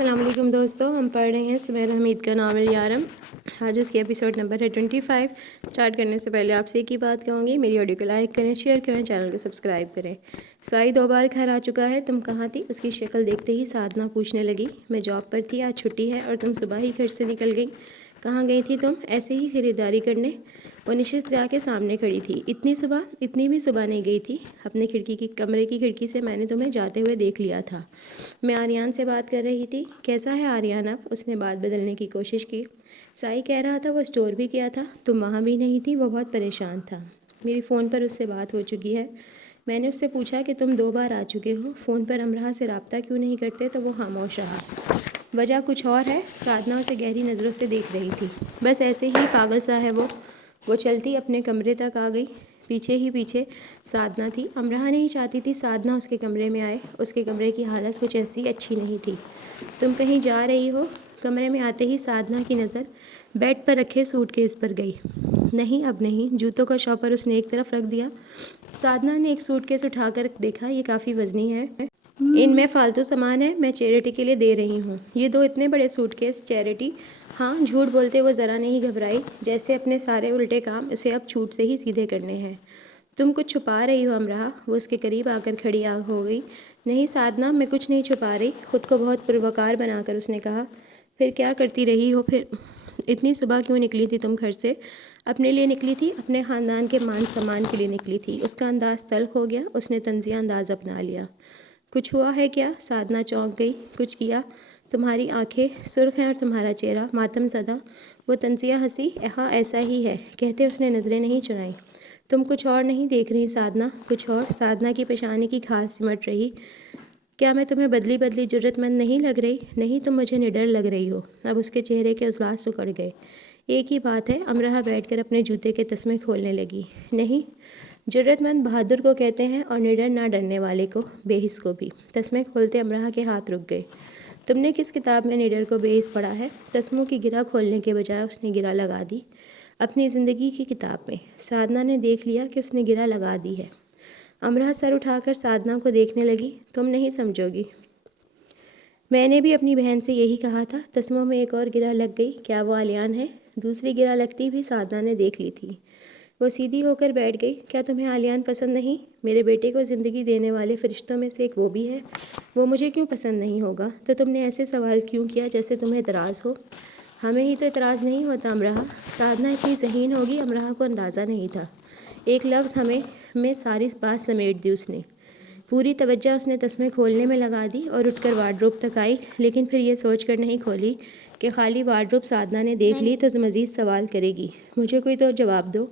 السلام علیکم دوستو، ہم پڑھ رہے ہیں سمیر حمید کا ناول یارم۔ آج اس کی ایپیسوڈ نمبر ہے 25۔ سٹارٹ کرنے سے پہلے آپ سے ایک ہی بات کہوں گی، میری آڈیو کو لائک کریں، شیئر کریں، چینل کو سبسکرائب کریں۔ سائی 2 بار گھر آ چکا ہے، تم کہاں تھی؟ اس کی شکل دیکھتے ہی سادھنا پوچھنے لگی۔ میں جاب پر تھی، آج چھٹی ہے اور تم صبح ہی گھر سے نکل گئی۔ کہاں گئی تھی تم؟ ایسے ہی خریداری کرنے۔ وہ نشست گاہ کے سامنے کھڑی تھی۔ اتنی بھی صبح نہیں گئی تھی۔ اپنے کمرے کی کھڑکی سے میں نے تمہیں جاتے ہوئے دیکھ لیا تھا۔ میں آریان سے بات کر رہی تھی۔ کیسا ہے آریان اب؟ اس نے بات بدلنے کی کوشش کی۔ سائی کہہ رہا تھا وہ اسٹور بھی گیا تھا، تم وہاں بھی نہیں تھی، وہ بہت پریشان تھا۔ میری فون پر اس سے بات ہو چکی ہے۔ میں نے اس سے پوچھا کہ تم 2 بار آ چکے ہو، فون پر امراح سے رابطہ کیوں نہیں کرتے؟ تو وہ خاموش رہا۔ وجہ کچھ اور ہے؟ سادھنا اسے گہری نظروں سے دیکھ رہی تھی۔ بس ایسے ہی، پاگل سا ہے وہ چلتی اپنے کمرے تک آ گئی۔ پیچھے سادھنا تھی۔ امراح نہیں چاہتی تھی سادھنا اس کے کمرے میں آئے۔ اس کے کمرے کی حالت کچھ ایسی اچھی نہیں تھی۔ تم کہیں جا رہی ہو؟ کمرے میں آتے ہی سادھنا کی نظر بیڈ پر رکھے سوٹ کیس پر گئی۔ نہیں، اب نہیں۔ جوتوں کا شاپر اس نے ایک طرف رکھ دیا۔ سادھنا نے ایک سوٹ کیس اٹھا کر دیکھا، یہ کافی وزنی ہے، ان میں فالتو سامان ہے، میں چیریٹی کے لیے دے رہی ہوں۔ یہ 2 اتنے بڑے سوٹ کیس؟ چیریٹی؟ ہاں۔ جھوٹ بولتے وہ ذرا نہیں گھبرائی، جیسے اپنے سارے الٹے کام اسے اب چھوٹ سے ہی سیدھے کرنے ہیں۔ تم کچھ چھپا رہی ہو امراح؟ وہ اس کے قریب آ کر کھڑی ہو گئی۔ نہیں سادھنا، میں کچھ نہیں چھپا رہی، خود کو بہت پروقار بنا کر اس نے کہا۔ پھر کیا کرتی رہی ہو پھر؟ اتنی صبح کیوں نکلی تھی تم گھر سے؟ اپنے لیے نکلی تھی، اپنے خاندان کے مان سمان کے لیے نکلی تھی۔ اس کا انداز تلخ ہو گیا، اس نے طنزیہ انداز اپنا لیا۔ کچھ ہوا ہے کیا؟ سادھنا چونک گئی۔ کچھ کیا؟ تمہاری آنکھیں سرخ ہیں اور تمہارا چہرہ ماتم زدہ۔ وہ طنزیہ ہنسی۔ ہاں ایسا ہی ہے، کہتے اس نے نظریں نہیں چرائیں۔ تم کچھ اور نہیں دیکھ رہی سادھنا؟ کچھ اور؟ سادھنا کی پیشانی کی کھال سمٹ رہی۔ کیا میں تمہیں بدلی جرت مند نہیں لگ رہی؟ نہیں، تم مجھے نڈر لگ رہی ہو۔ اب اس کے چہرے کے عضلات سکڑ گئے۔ ایک ہی بات ہے۔ امراح بیٹھ کر اپنے جوتے کے تسمے کھولنے لگی۔ نہیں، جرت مند بہادر کو کہتے ہیں اور نڈر نہ ڈرنے والے کو، بے حس کو بھی۔ تسمے کھولتے امراح کے ہاتھ رک گئے۔ تم نے کس کتاب میں نڈر کو بے حس پڑھا ہے؟ تسموں کی گرہ کھولنے کے بجائے اس نے گرہ لگا دی۔ اپنی زندگی کی کتاب میں۔ سادھنا نے دیکھ لیا کہ اس نے گرہ لگا دی ہے۔ امراح سر اٹھا کر سادھنا کو دیکھنے لگی۔ تم نہیں سمجھو گی، میں نے بھی اپنی بہن سے یہی کہا تھا۔ تسموں میں ایک اور گرہ لگ گئی۔ کیا وہ آلیان ہے؟ دوسری گرہ لگتی بھی سادھنا نے دیکھ لی تھی۔ وہ سیدھی ہو کر بیٹھ گئی۔ کیا تمہیں آلیان پسند نہیں؟ میرے بیٹے کو زندگی دینے والے فرشتوں میں سے ایک وہ بھی ہے۔ وہ مجھے کیوں پسند نہیں ہوگا؟ تو تم نے ایسے سوال کیوں کیا جیسے تمہیں اعتراض ہو؟ ہمیں ہی تو اعتراض نہیں ہوتا امراح۔ سادھنا اتنی ذہین ہوگی، امراح کو اندازہ نہیں تھا۔ ایک لفظ میں ساری بات سمیٹ دی اس نے۔ پوری توجہ اس نے تسمے کھولنے میں لگا دی اور اٹھ کر وارڈروب تک آئی، لیکن پھر یہ سوچ کر نہیں کھولی کہ خالی وارڈروب سادھنا نے دیکھ لی تو مزید سوال کرے گی۔ مجھے کوئی تو جواب دو۔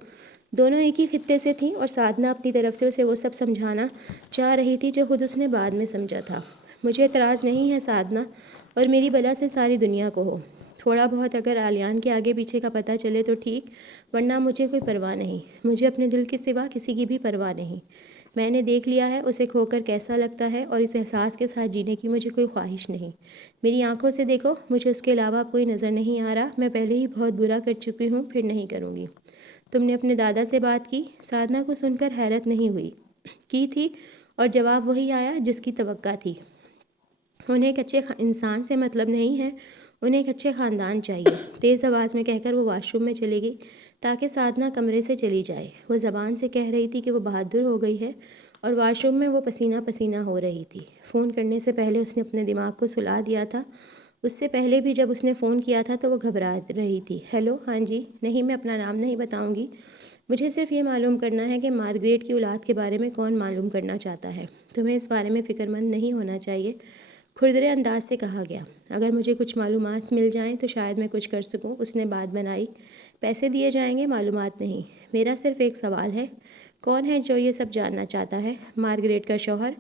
دونوں ایک ہی خطے سے تھیں اور سادھنا اپنی طرف سے اسے وہ سب سمجھانا چاہ رہی تھی جو خود اس نے بعد میں سمجھا تھا۔ مجھے اعتراض نہیں ہے سادھنا، اور میری بلا سے ساری دنیا کو ہو۔ تھوڑا بہت اگر آلیان کے آگے پیچھے کا پتہ چلے تو ٹھیک، ورنہ مجھے کوئی پرواہ نہیں۔ مجھے اپنے دل کے سوا کسی کی بھی پرواہ نہیں۔ میں نے دیکھ لیا ہے اسے کھو کر کیسا لگتا ہے، اور اس احساس کے ساتھ جینے کی مجھے کوئی خواہش نہیں۔ میری آنکھوں سے دیکھو، مجھے اس کے علاوہ اب کوئی نظر نہیں آ رہا۔ میں پہلے ہی بہت برا کر چکی ہوں، پھر نہیں کروں گی۔ تم نے اپنے دادا سے بات کی؟ سادھنا کو سن کر حیرت نہیں ہوئی۔ کی تھی، اور جواب وہی آیا جس کی توقع تھی۔ انہیں ایک اچھے انسان سے مطلب نہیں ہے، انہیں ایک اچھے خاندان چاہیے۔ تیز آواز میں کہہ کر وہ واش روم میں چلی گئی تاکہ سادھنا کمرے سے چلی جائے۔ وہ زبان سے کہہ رہی تھی کہ وہ بہادر ہو گئی ہے، اور واش روم میں وہ پسینہ پسینہ ہو رہی تھی۔ فون کرنے سے پہلے اس نے اپنے دماغ کو سلا دیا تھا۔ اس سے پہلے بھی جب اس نے فون کیا تھا تو وہ گھبرا رہی تھی۔ ہیلو، ہاں جی۔ نہیں، میں اپنا نام نہیں بتاؤں گی۔ مجھے صرف یہ معلوم کرنا ہے کہ مارگریٹ کی اولاد کے بارے میں کون معلوم کرنا چاہتا ہے۔ تمہیں اس بارے میں فکر مند نہیں ہونا چاہیے، کھردرے انداز سے کہا گیا۔ اگر مجھے کچھ معلومات مل جائیں تو شاید میں کچھ کر سکوں۔ اس نے بات بنائی۔ پیسے دیے جائیں گے، معلومات نہیں۔ میرا صرف ایک سوال ہے، کون ہے جو یہ سب جاننا چاہتا ہے؟ مارگریٹ کا شوہر۔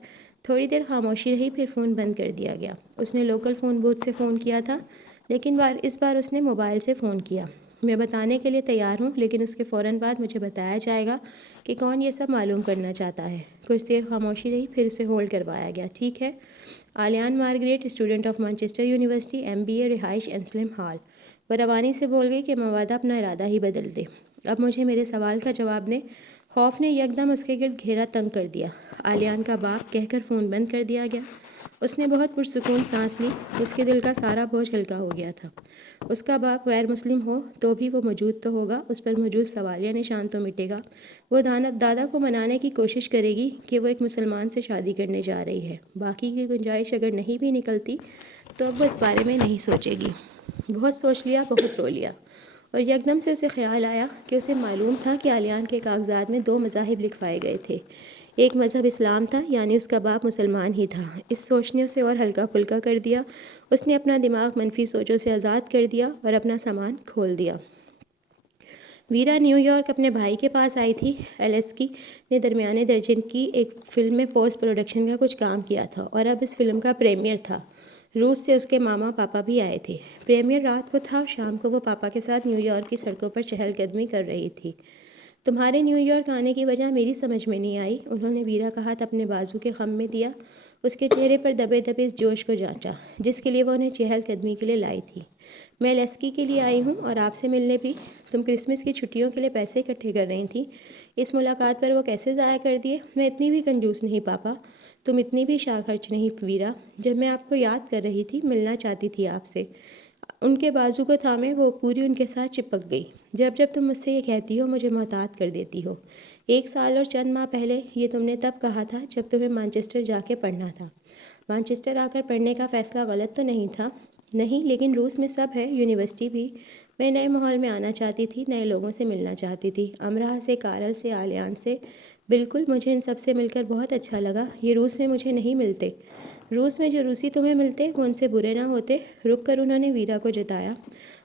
تھوڑی دیر خاموشی رہی، پھر فون بند کر دیا گیا۔ اس نے لوکل فون بوتھ سے فون کیا تھا، لیکن اس بار اس نے موبائل سے فون کیا۔ میں بتانے کے لیے تیار ہوں، لیکن اس کے فوراً بعد مجھے بتایا جائے گا کہ کون یہ سب معلوم کرنا چاہتا ہے۔ کچھ دیر خاموشی رہی، پھر اسے ہولڈ کروایا گیا۔ ٹھیک ہے۔ Alyan Margaret, student of Manchester University, MBA، رہائش انسلم ہال۔ وہ روانی سے بول گئی کہ موادہ اپنا ارادہ ہی بدل دے۔ اب مجھے میرے سوال کا جواب نے خوف نے یکدم اس کے گرد گھیرا تنگ کر دیا۔ آلیان کا باپ کہہ کر فون بند کر دیا گیا۔ اس نے بہت پرسکون سانس لی۔ اس کے دل کا سارا بوجھ ہلکا ہو گیا تھا۔ اس کا باپ غیر مسلم ہو تو بھی وہ موجود تو ہوگا، اس پر موجود سوالیہ نشان تو مٹے گا۔ وہ دادا کو منانے کی کوشش کرے گی کہ وہ ایک مسلمان سے شادی کرنے جا رہی ہے۔ باقی کی گنجائش اگر نہیں بھی نکلتی تو اب وہ اس بارے میں نہیں سوچے گی۔ بہت سوچ لیا، بہت رو لیا، اور یکدم سے اسے خیال آیا کہ اسے معلوم تھا کہ آلیان کے کاغذات میں 2 مذاہب لکھوائے گئے تھے۔ ایک مذہب اسلام تھا، یعنی اس کا باپ مسلمان ہی تھا۔ اس سوچ نے اسے اور ہلکا پھلکا کر دیا۔ اس نے اپنا دماغ منفی سوچوں سے آزاد کر دیا اور اپنا سامان کھول دیا۔ ویرا نیو یارک اپنے بھائی کے پاس آئی تھی۔ ایلیسکی نے درمیانے درجے کی ایک فلم میں پوسٹ پروڈکشن کا کچھ کام کیا تھا اور اب اس فلم کا پریمیئر تھا۔ روس سے اس کے ماما پاپا بھی آئے تھے۔ پریمیئر رات کو تھا۔ شام کو وہ پاپا کے ساتھ نیو یارک کی سڑکوں پر چہل قدمی کر رہی تھی۔ تمہارے نیو یارک آنے کی وجہ میری سمجھ میں نہیں آئی۔ انہوں نے ویرا کا ہاتھ اپنے بازو کے خم میں دیا، اس کے چہرے پر دبے دبے اس جوش کو جانچا جس کے لیے وہ انہیں چہل قدمی کے لیے لائی تھی۔ میں لیسکی کے لیے آئی ہوں اور آپ سے ملنے بھی۔ تم کرسمس کی چھٹیوں کے لیے پیسے اکٹھے کر رہی تھیں، اس ملاقات پر وہ کیسے ضائع کر دیے؟ میں اتنی بھی کنجوس نہیں پاپا، تم اتنی بھی شاہ خرچ نہیں ویرا۔ جب میں آپ کو یاد کر رہی تھی، ملنا چاہتی تھی آپ سے۔ ان کے بازو کو تھامے وہ پوری ان کے ساتھ چپک گئی۔ جب تم مجھ سے یہ کہتی ہو مجھے محتاط کر دیتی ہو۔ 1 سال اور چند ماہ پہلے یہ تم نے تب کہا تھا جب تمہیں مانچسٹر جا کے پڑھنا تھا۔ مانچسٹر آ کر پڑھنے کا فیصلہ غلط تو نہیں تھا؟ نہیں، لیکن روس میں سب ہے، یونیورسٹی بھی۔ میں نئے ماحول میں آنا چاہتی تھی، نئے لوگوں سے ملنا چاہتی تھی، امراہ سے، کارل سے، آلیان سے۔ بالکل، مجھے ان سب سے مل کر بہت اچھا لگا۔ یہ روس میں مجھے نہیں ملتے۔ روس میں جو روسی تمہیں ملتے وہ ان سے برے نہ ہوتے؟ رک کر انہوں نے ویرا کو جتایا۔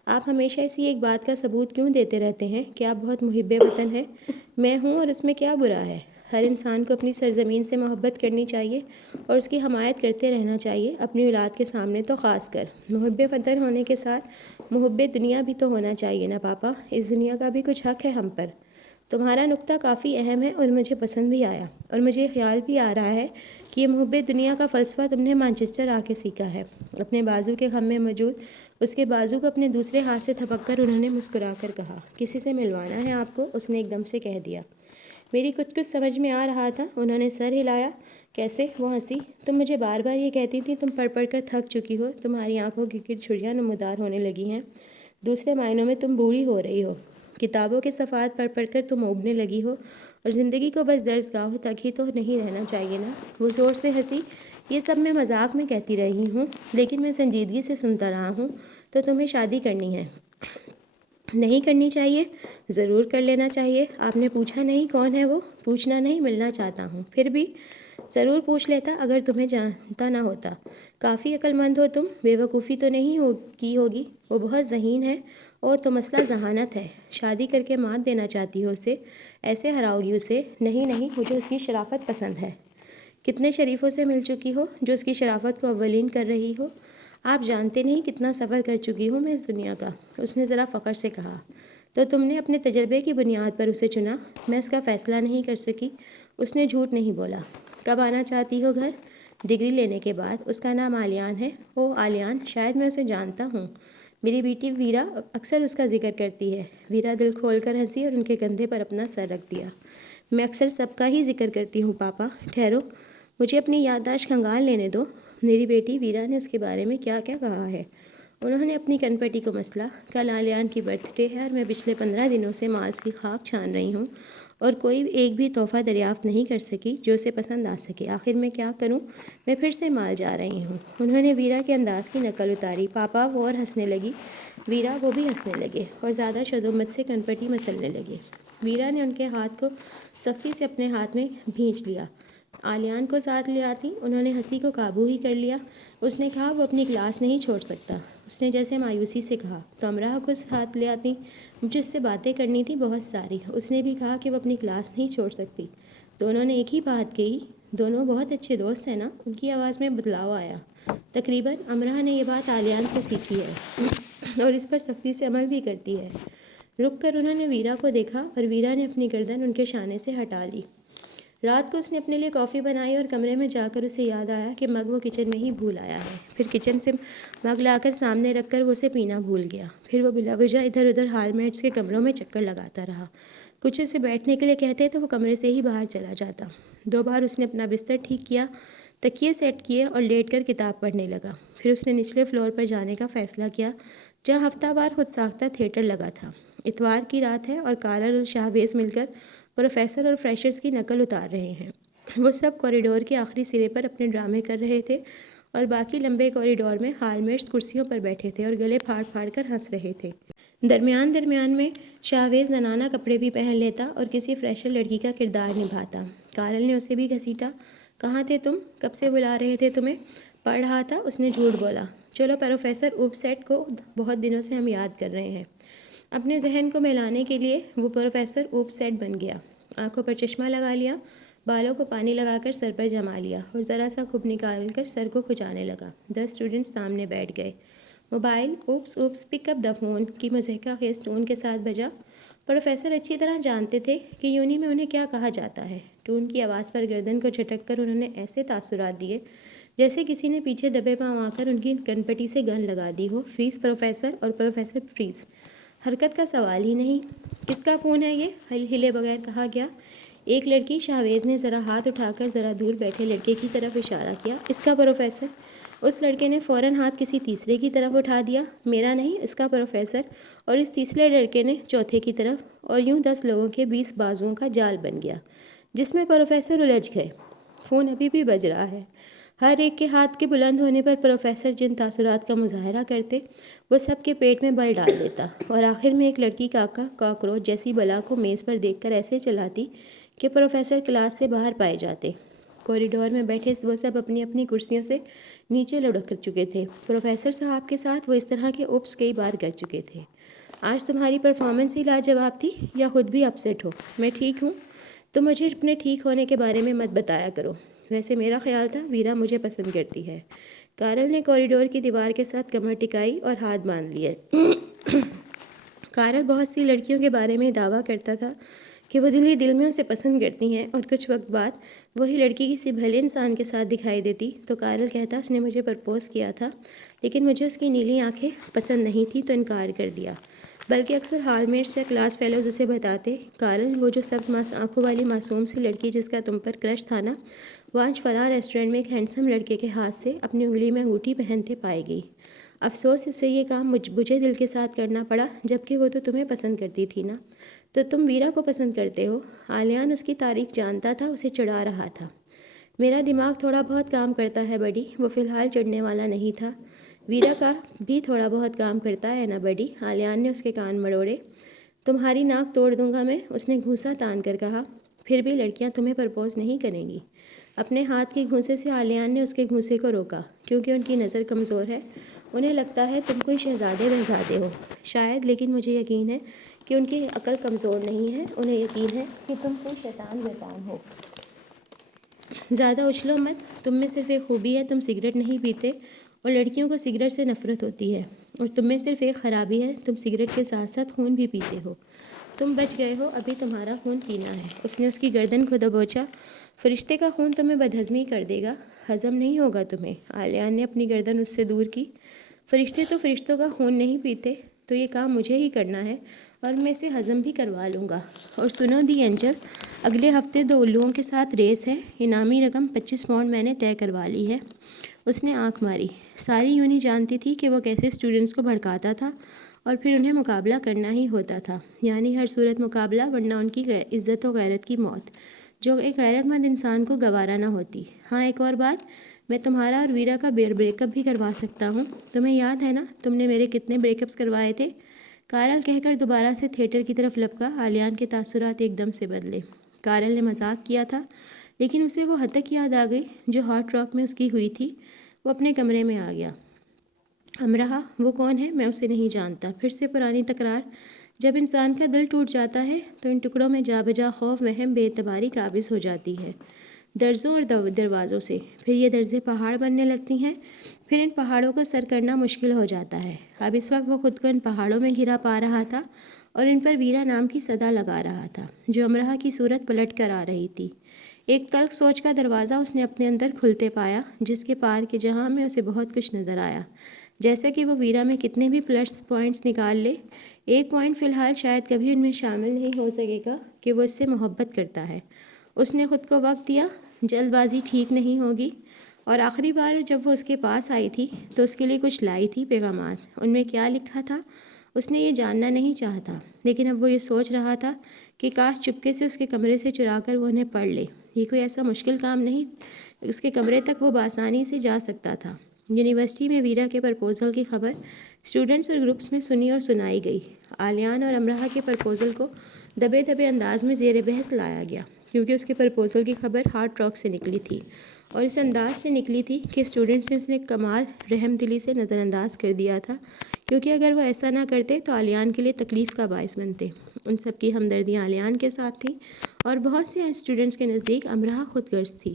آپ ہمیشہ اسی ایک بات کا ثبوت کیوں دیتے رہتے ہیں کہ آپ بہت محب وطن ہیں؟ میں ہوں، اور اس میں کیا برا ہے؟ ہر انسان کو اپنی سرزمین سے محبت کرنی چاہیے اور اس کی حمایت کرتے رہنا چاہیے، اپنی اولاد کے سامنے تو خاص کر۔ محب وطن ہونے کے ساتھ محب دنیا بھی تو ہونا چاہیے نا پاپا۔ اس دنیا کا بھی کچھ حق ہے ہم پر۔ تمہارا نکتہ کافی اہم ہے اور مجھے پسند بھی آیا، اور مجھے خیال بھی آ رہا ہے کہ یہ محب دنیا کا فلسفہ تم نے مانچسٹر آ کے سیکھا ہے۔ اپنے بازو کے خم میں موجود اس کے بازو کو اپنے دوسرے ہاتھ سے تھپک کر انہوں نے مسکرا کر کہا، کسی سے ملوانا ہے آپ کو؟ اس نے ایک دم سے کہہ دیا۔ میری کچھ سمجھ میں آ رہا تھا۔ انہوں نے سر ہلایا۔ کیسے؟ وہ ہنسی۔ تم مجھے بار بار یہ کہتی تھی تم پڑھ پڑھ کر تھک چکی ہو، تمہاری آنکھوں کی گرد جھریاں نمودار ہونے لگی ہیں، دوسرے معنوں میں تم بوڑھی ہو رہی ہو، کتابوں کے صفحات پڑھ پڑھ کر تم اوبنے لگی ہو، اور زندگی کو بس درسگاہوں تک ہی تو نہیں رہنا چاہیے نا؟ وہ زور سے ہنسی۔ یہ سب میں مذاق میں کہتی رہی ہوں، لیکن میں سنجیدگی سے سنتا رہا ہوں۔ تو تمہیں شادی کرنی ہے؟ نہیں کرنی چاہیے؟ ضرور کر لینا چاہیے۔ آپ نے پوچھا نہیں کون ہے وہ؟ پوچھنا نہیں، ملنا چاہتا ہوں۔ پھر بھی ضرور پوچھ لیتا اگر تمہیں جانتا نہ ہوتا۔ کافی عقل مند ہو تم، بے وقوفی تو نہیں کی ہوگی۔ وہ بہت ذہین ہے۔ اور تو مسئلہ ذہانت ہے۔ شادی کر کے مات دینا چاہتی ہو اسے، ایسے ہراؤ گی اسے؟ نہیں نہیں، مجھے اس کی شرافت پسند ہے۔ کتنے شریفوں سے مل چکی ہو جو اس کی شرافت کو اولین کر رہی ہو؟ آپ جانتے نہیں کتنا سفر کر چکی ہوں میں اس دنیا کا، اس نے ذرا فخر سے کہا۔ تو تم نے اپنے تجربے کی بنیاد پر اسے چنا؟ میں اس کا فیصلہ نہیں کر سکی۔ اس نے جھوٹ نہیں بولا۔ کب آنا چاہتی ہو گھر؟ ڈگری لینے کے بعد۔ اس کا نام آلیان ہے؟ اوہ آلیان، شاید میں اسے جانتا ہوں۔ میری بیٹی ویرا اکثر اس کا ذکر کرتی ہے۔ ویرا دل کھول کر ہنسی اور ان کے کندھے پر اپنا سر رکھ دیا۔ میں اکثر سب کا ہی ذکر کرتی ہوں پاپا۔ ٹھہرو، مجھے اپنی یادداشت کھنگال لینے دو۔ میری بیٹی ویرا نے اس کے بارے میں کیا کیا کہا ہے؟ انہوں نے اپنی کن پٹی کو مسلا۔ کل آلیان کی برتھ ڈے ہے اور میں پچھلے 15 دنوں سے مالز کی خاک چھان رہی ہوں اور کوئی ایک بھی تحفہ دریافت نہیں کر سکی جو اسے پسند آ سکے۔ آخر میں کیا کروں؟ میں پھر سے مال جا رہی ہوں۔ انہوں نے ویرا کے انداز کی نقل اتاری۔ پاپا، وہ اور ہنسنے لگی۔ ویرا، وہ بھی ہنسنے لگے اور زیادہ شدومت سے کن پٹی مسلنے لگے۔ ویرا نے ان کے ہاتھ کو سختی سے اپنے ہاتھ میں بھینچ لیا۔ آلیان کو ساتھ لے آتی۔ انہوں نے ہنسی کو قابو ہی کر لیا۔ اس نے کہا وہ اپنی کلاس نہیں چھوڑ سکتا۔ اس نے جیسے مایوسی سے کہا۔ تو امراہ کو ساتھ لے آتی، مجھے اس سے باتیں کرنی تھی بہت ساری۔ اس نے بھی کہا کہ وہ اپنی کلاس نہیں چھوڑ سکتی۔ دونوں نے ایک ہی بات کہی۔ دونوں بہت اچھے دوست ہیں نا؟ ان کی آواز میں بدلاؤ آیا۔ تقریباً امراہ نے یہ بات آلیان سے سیکھی ہے اور اس پر سختی سے عمل بھی کرتی ہے۔ رک کر انہوں نے ویرا کو دیکھا اور ویرا نے اپنی گردن ان کے شانے سے ہٹا لی۔ رات کو اس نے اپنے لیے کافی بنائی اور کمرے میں جا کر اسے یاد آیا کہ مگ وہ کچن میں ہی بھول آیا ہے۔ پھر کچن سے مگ لا کر سامنے رکھ کر وہ اسے پینا بھول گیا۔ پھر وہ بلا وجہ ادھر ادھر ہال میٹس کے کمروں میں چکر لگاتا رہا۔ کچھ اسے بیٹھنے کے لیے کہتے تو وہ کمرے سے ہی باہر چلا جاتا۔ 2 بار اس نے اپنا بستر ٹھیک کیا، تکیے سیٹ کیے اور لیٹ کر کتاب پڑھنے لگا۔ پھر اس نے نچلے فلور پر جانے کا فیصلہ کیا جہاں ہفتہ وار خود ساختہ تھیٹر لگا تھا۔ اتوار کی رات ہے اور کارل اور شاہویز مل کر پروفیسر اور فریشرز کی نقل اتار رہے ہیں۔ وہ سب کوریڈور کے آخری سرے پر اپنے ڈرامے کر رہے تھے اور باقی لمبے کوریڈور میں ہال میٹس کرسیوں پر بیٹھے تھے اور گلے پھاڑ پھاڑ کر ہنس رہے تھے۔ درمیان میں شاہویز زنانہ کپڑے بھی پہن لیتا اور کسی فریشر لڑکی کا کردار نبھاتا۔ کارل نے اسے بھی گھسیٹا۔ کہاں تھے تم؟ کب سے بلا رہے تھے تمہیں؟ پڑھ رہا تھا، اس نے جھوٹ بولا۔ چلو پروفیسر اوپ سیٹ کو بہت دنوں سے ہم یاد کر رہے ہیں۔ اپنے ذہن کو ملانے کے لیے وہ پروفیسر اوپ سیٹ بن گیا۔ آنکھوں پر چشمہ لگا لیا، بالوں کو پانی لگا کر سر پر جما لیا اور ذرا سا کھپ نکال کر سر کو کھجانے لگا۔ 10 اسٹوڈنٹس سامنے بیٹھ گئے۔ Mobile Opus pick up the phone کی مضحکہ خیز ٹون کے ساتھ بجا۔ پروفیسر اچھی طرح جانتے تھے کہ یونی میں انہیں کیا کہا جاتا ہے۔ ٹون کی آواز پر گردن کو جھٹک کر انہوں نے ایسے تاثرات دیے جیسے کسی نے پیچھے دبے پاؤں آ کر ان کی کنپٹی سے گن لگا دی ہو۔ فریز پروفیسر اور پروفیسر فریز۔ حرکت کا سوال ہی نہیں۔ کس کا فون ہے یہ؟ ہلے بغیر کہا گیا۔ ایک لڑکی، شاہویز نے ذرا ہاتھ اٹھا کر ذرا دور بیٹھے لڑکے کی طرف اشارہ کیا۔ اس کا پروفیسر۔ اس لڑکے نے فوراً ہاتھ کسی تیسرے کی طرف اٹھا دیا۔ میرا نہیں، اس کا پروفیسر۔ اور اس تیسرے لڑکے نے چوتھے کی طرف، اور یوں 10 لوگوں کے 20 بازوؤں کا جال بن گیا جس میں پروفیسر الجھ گئے۔ فون ابھی بھی بج رہا ہے۔ ہر ایک کے ہاتھ کے بلند ہونے پر پروفیسر جن تاثرات کا مظاہرہ کرتے وہ سب کے پیٹ میں بل ڈال دیتا، اور آخر میں ایک لڑکی کاکروچ جیسی بلا کو میز پر دیکھ کر ایسے چلاتی کہ پروفیسر کلاس سے باہر پائے جاتے۔ کوریڈور میں بیٹھے وہ سب اپنی اپنی کرسیوں سے نیچے لڑک چکے تھے۔ پروفیسر صاحب کے ساتھ وہ اس طرح کے اوپس کئی بار کر چکے تھے۔ آج تمہاری پرفارمنس ہی لاجواب تھی، یا خود بھی اپسیٹ ہو؟ میں ٹھیک ہوں۔ تم مجھے اپنے ٹھیک ہونے کے بارے میں مت بتایا کرو۔ ویسے میرا خیال تھا ویرا مجھے پسند کرتی ہے۔ کارل نے کوریڈور کی دیوار کے ساتھ کمر ٹکائی اور ہاتھ باندھ لیے۔ کارل بہت سی لڑکیوں کے بارے میں دعویٰ کرتا تھا کہ وہ دل میں اسے پسند کرتی ہیں، اور کچھ وقت بعد وہی لڑکی کسی بھلے انسان کے ساتھ دکھائی دیتی تو کارل کہتا اس نے مجھے پرپوز کیا تھا، لیکن مجھے اس کی نیلی آنکھیں پسند نہیں تھیں تو انکار کر دیا۔ بلکہ اکثر ہال میٹس یا کلاس فیلوز اسے بتاتے، کارل وہ جو سبز آنکھوں والی معصوم سی لڑکی جس کا تم پر کرش تھا نا، وہ آج فلاں ریسٹورینٹ میں ایک ہینڈسم لڑکے کے ہاتھ سے اپنی انگلی میں انگوٹھی پہنتے پائی گئی۔ افسوس اس سے یہ کام مجھے دل کے ساتھ کرنا پڑا، جبکہ وہ تو تمہیں پسند کرتی تھی نا۔ تو تم ویرا کو پسند کرتے ہو؟ آلیان اس کی تاریخ جانتا تھا، اسے چڑھا رہا تھا۔ میرا دماغ تھوڑا بہت کام کرتا ہے بڈی، وہ فی الحال چڑھنے والا نہیں تھا۔ ویرا کا بھی تھوڑا بہت کام کرتا ہے نا بڈی؟ آلیان نے اس کے کان مڑوڑے۔ تمہاری ناک توڑ دوں گا میں، اس نے گھونسا تان کر کہا۔ پھر بھی لڑکیاں تمہیں پرپوز نہیں کریں گی۔ اپنے ہاتھ کے گھونسے سے آلیان نے اس کے گھونسے کو روکا، کیونکہ ان کی نظر کمزور ہے۔ انہیں لگتا ہے تم کوئی شہزادے بہزادے ہو، شاید، لیکن مجھے یقین ہے کہ ان کی عقل کمزور نہیں ہے۔ انہیں یقین ہے کہ تم کوئی شیطان ہو۔ زیادہ اچھلو مت۔ تم میں صرف ایک خوبی ہے، تم سگریٹ نہیں پیتے، اور لڑکیوں کو سگریٹ سے نفرت ہوتی ہے۔ اور تم میں صرف ایک خرابی ہے، تم سگریٹ کے ساتھ ساتھ خون بھی پیتے ہو۔ تم بچ گئے ہو، ابھی تمہارا خون پینا ہے۔ اس نے اس کی گردن کو دبوچا۔ فرشتے کا خون تمہیں بدہضمی کر دے گا، ہضم نہیں ہوگا تمہیں۔ آلیان نے اپنی گردن اس سے دور کی۔ فرشتے تو فرشتوں کا خون نہیں پیتے، تو یہ کام مجھے ہی کرنا ہے، اور میں اسے ہضم بھی کروا لوں گا۔ اور سنو دی اینجل، اگلے ہفتے 2 الوؤں کے ساتھ ریس ہے، انعامی رقم 25 پاؤنڈ میں نے طے کروا لی ہے۔ اس نے آنکھ ماری۔ ساری یونی جانتی تھی کہ وہ کیسے اسٹوڈنٹس کو بھڑکاتا تھا، اور پھر انہیں مقابلہ کرنا ہی ہوتا تھا، یعنی ہر صورت مقابلہ، ورنہ ان کی عزت و غیرت کی موت، جو ایک غیرت مند انسان کو گوارا نہ ہوتی۔ ہاں، ایک اور بات، میں تمہارا اور ویرا کا بریک اپ بھی کروا سکتا ہوں۔ تمہیں یاد ہے نا تم نے میرے کتنے بریک اپس کروائے تھے؟ کارل کہہ کر دوبارہ سے تھیٹر کی طرف لپکا۔ آلیان کے تاثرات ایک دم سے بدلے۔ کارل نے مذاق کیا تھا، لیکن اسے وہ حد تک یاد آ گئی جو ہاٹ راک میں اس کی ہوئی تھی۔ وہ اپنے کمرے میں آ گیا۔ امرہا، وہ کون ہے؟ میں اسے نہیں جانتا۔ پھر سے پرانی تکرار۔ جب انسان کا دل ٹوٹ جاتا ہے تو ان ٹکڑوں میں جا بجا خوف، وہم، بے اعتباری قابض ہو جاتی ہے۔ درزوں اور دروازوں سے، پھر یہ درزیں پہاڑ بننے لگتی ہیں، پھر ان پہاڑوں کو سر کرنا مشکل ہو جاتا ہے۔ اب اس وقت وہ خود کو ان پہاڑوں میں گھرا پا رہا تھا اور ان پر ویرا نام کی صدا لگا رہا تھا جو امرا کی صورت پلٹ کر آ رہی تھی۔ ایک تلخ سوچ کا دروازہ اس نے اپنے اندر کھلتے پایا، جس کے پار کے جہاں میں اسے بہت کچھ نظر آیا۔ جیسا کہ وہ ویرا میں کتنے بھی پلس پوائنٹس نکال لے، ایک پوائنٹ فی الحال شاید کبھی ان میں شامل نہیں ہو سکے گا کہ وہ اس سے محبت کرتا ہے۔ اس نے خود کو وقت دیا، جلد بازی ٹھیک نہیں ہوگی، اور آخری بار جب وہ اس کے پاس آئی تھی تو اس کے لیے کچھ لائی تھی پیغامات۔ ان میں کیا لکھا تھا اس نے یہ جاننا نہیں چاہتا، لیکن اب وہ یہ سوچ رہا تھا کہ کاش چپکے سے اس کے کمرے سے چرا کر وہ انہیں پڑھ لے۔ یہ کوئی ایسا مشکل کام نہیں، اس کے کمرے تک وہ بآسانی سے جا سکتا تھا۔ یونیورسٹی میں ویرا کے پرپوزل کی خبر اسٹوڈنٹس اور گروپس میں سنی اور سنائی گئی۔ آلیان اور امرا کے پرپوزل کو دبے دبے انداز میں زیر بحث لایا گیا، کیونکہ اس کے پرپوزل کی خبر ہارڈ راک سے نکلی تھی اور اس انداز سے نکلی تھی کہ اسٹوڈنٹس نے اسے کمال رحم دلی سے نظر انداز کر دیا تھا، کیونکہ اگر وہ ایسا نہ کرتے تو آلیان کے لیے تکلیف کا باعث بنتے۔ ان سب کی ہمدردیاں آلیان کے ساتھ تھیں اور بہت سے اسٹوڈنٹس کے نزدیک امرا خود غرض تھی۔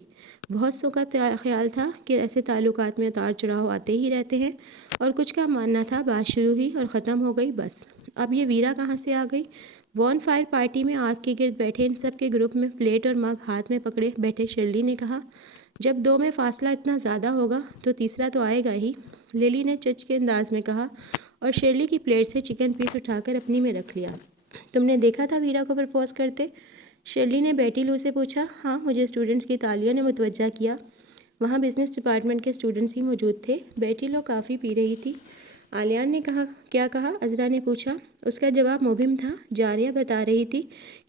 بہت سو کا خیال تھا کہ ایسے تعلقات میں اتار چڑھاؤ آتے ہی رہتے ہیں، اور کچھ کا ماننا تھا بات شروع ہوئی اور ختم ہو گئی بس۔ اب یہ ویرا کہاں سے آ گئی؟ بون فائر پارٹی میں آگ کے گرد بیٹھے ان سب کے گروپ میں پلیٹ اور مگ ہاتھ میں پکڑے بیٹھے شرلی نے کہا، جب دو میں فاصلہ اتنا زیادہ ہوگا تو تیسرا تو آئے گا ہی، لیلی نے چچ کے انداز میں کہا، اور شرلی کی پلیٹ سے چکن پیس اٹھا کر اپنی میں رکھ لیا۔ تم نے دیکھا تھا ویرا کو پرپوز کرتے؟ شرلی نے بیٹی لو سے پوچھا۔ ہاں، مجھے اسٹوڈنٹس کی تالیوں نے متوجہ کیا۔ وہاں بزنس ڈپارٹمنٹ کے اسٹوڈنٹس ہی موجود تھے۔ بیٹی لو کافی پی رہی تھی۔ آلیان نے کہا۔ کیا کہا؟ عذرا نے پوچھا۔ اس کا جواب مبہم تھا۔ جاریہ بتا رہی تھی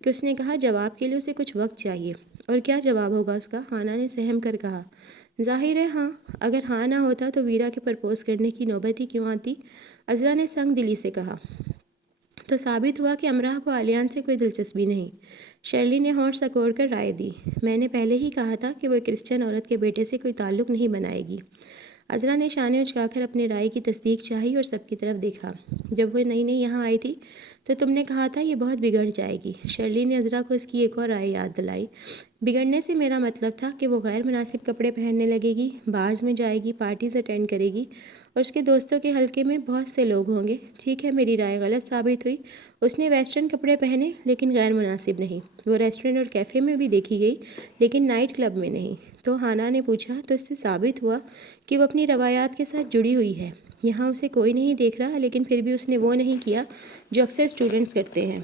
کہ اس نے کہا جواب کے لیے اسے کچھ وقت چاہیے۔ اور کیا جواب ہوگا اس کا؟ ہانا نے سہم کر کہا۔ ظاہر ہے ہاں۔ اگر ہاں نہ ہوتا تو ویرا کے پرپوز کرنے کی نوبت ہی کیوں آتی؟ عذرا نے سنگ دلی سے کہا۔ تو ثابت ہوا کہ امرا کو آلیان سے کوئی دلچسپی نہیں۔ شرلی نے ہونٹ سکوڑ کر رائے دی۔ میں نے پہلے ہی کہا تھا کہ وہ ایک کرسچن عورت کے بیٹے سے کوئی تعلق نہیں بنائے گی۔ عذرا نے شانے اچکا کر اپنے رائے کی تصدیق چاہی اور سب کی طرف دیکھا۔ جب وہ نئی یہاں آئی تھی تو تم نے کہا تھا یہ بہت بگڑ جائے گی۔ شرلی نے عذرا کو اس کی ایک اور رائے یاد دلائی۔ بگڑنے سے میرا مطلب تھا کہ وہ غیر مناسب کپڑے پہننے لگے گی، بارز میں جائے گی، پارٹیز اٹینڈ کرے گی، اور اس کے دوستوں کے حلقے میں بہت سے لوگ ہوں گے۔ ٹھیک ہے، میری رائے غلط ثابت ہوئی۔ اس نے ویسٹرن کپڑے پہنے لیکن غیر مناسب نہیں۔ وہ ریسٹورنٹ اور کیفے میں بھی دیکھی گئی لیکن نائٹ کلب میں نہیں۔ تو ہانا نے پوچھا، تو اس سے ثابت ہوا کہ وہ اپنی روایات کے ساتھ جڑی ہوئی ہے۔ یہاں اسے کوئی نہیں دیکھ رہا لیکن پھر بھی اس نے وہ نہیں کیا جو اکثر اسٹوڈنٹس کرتے ہیں،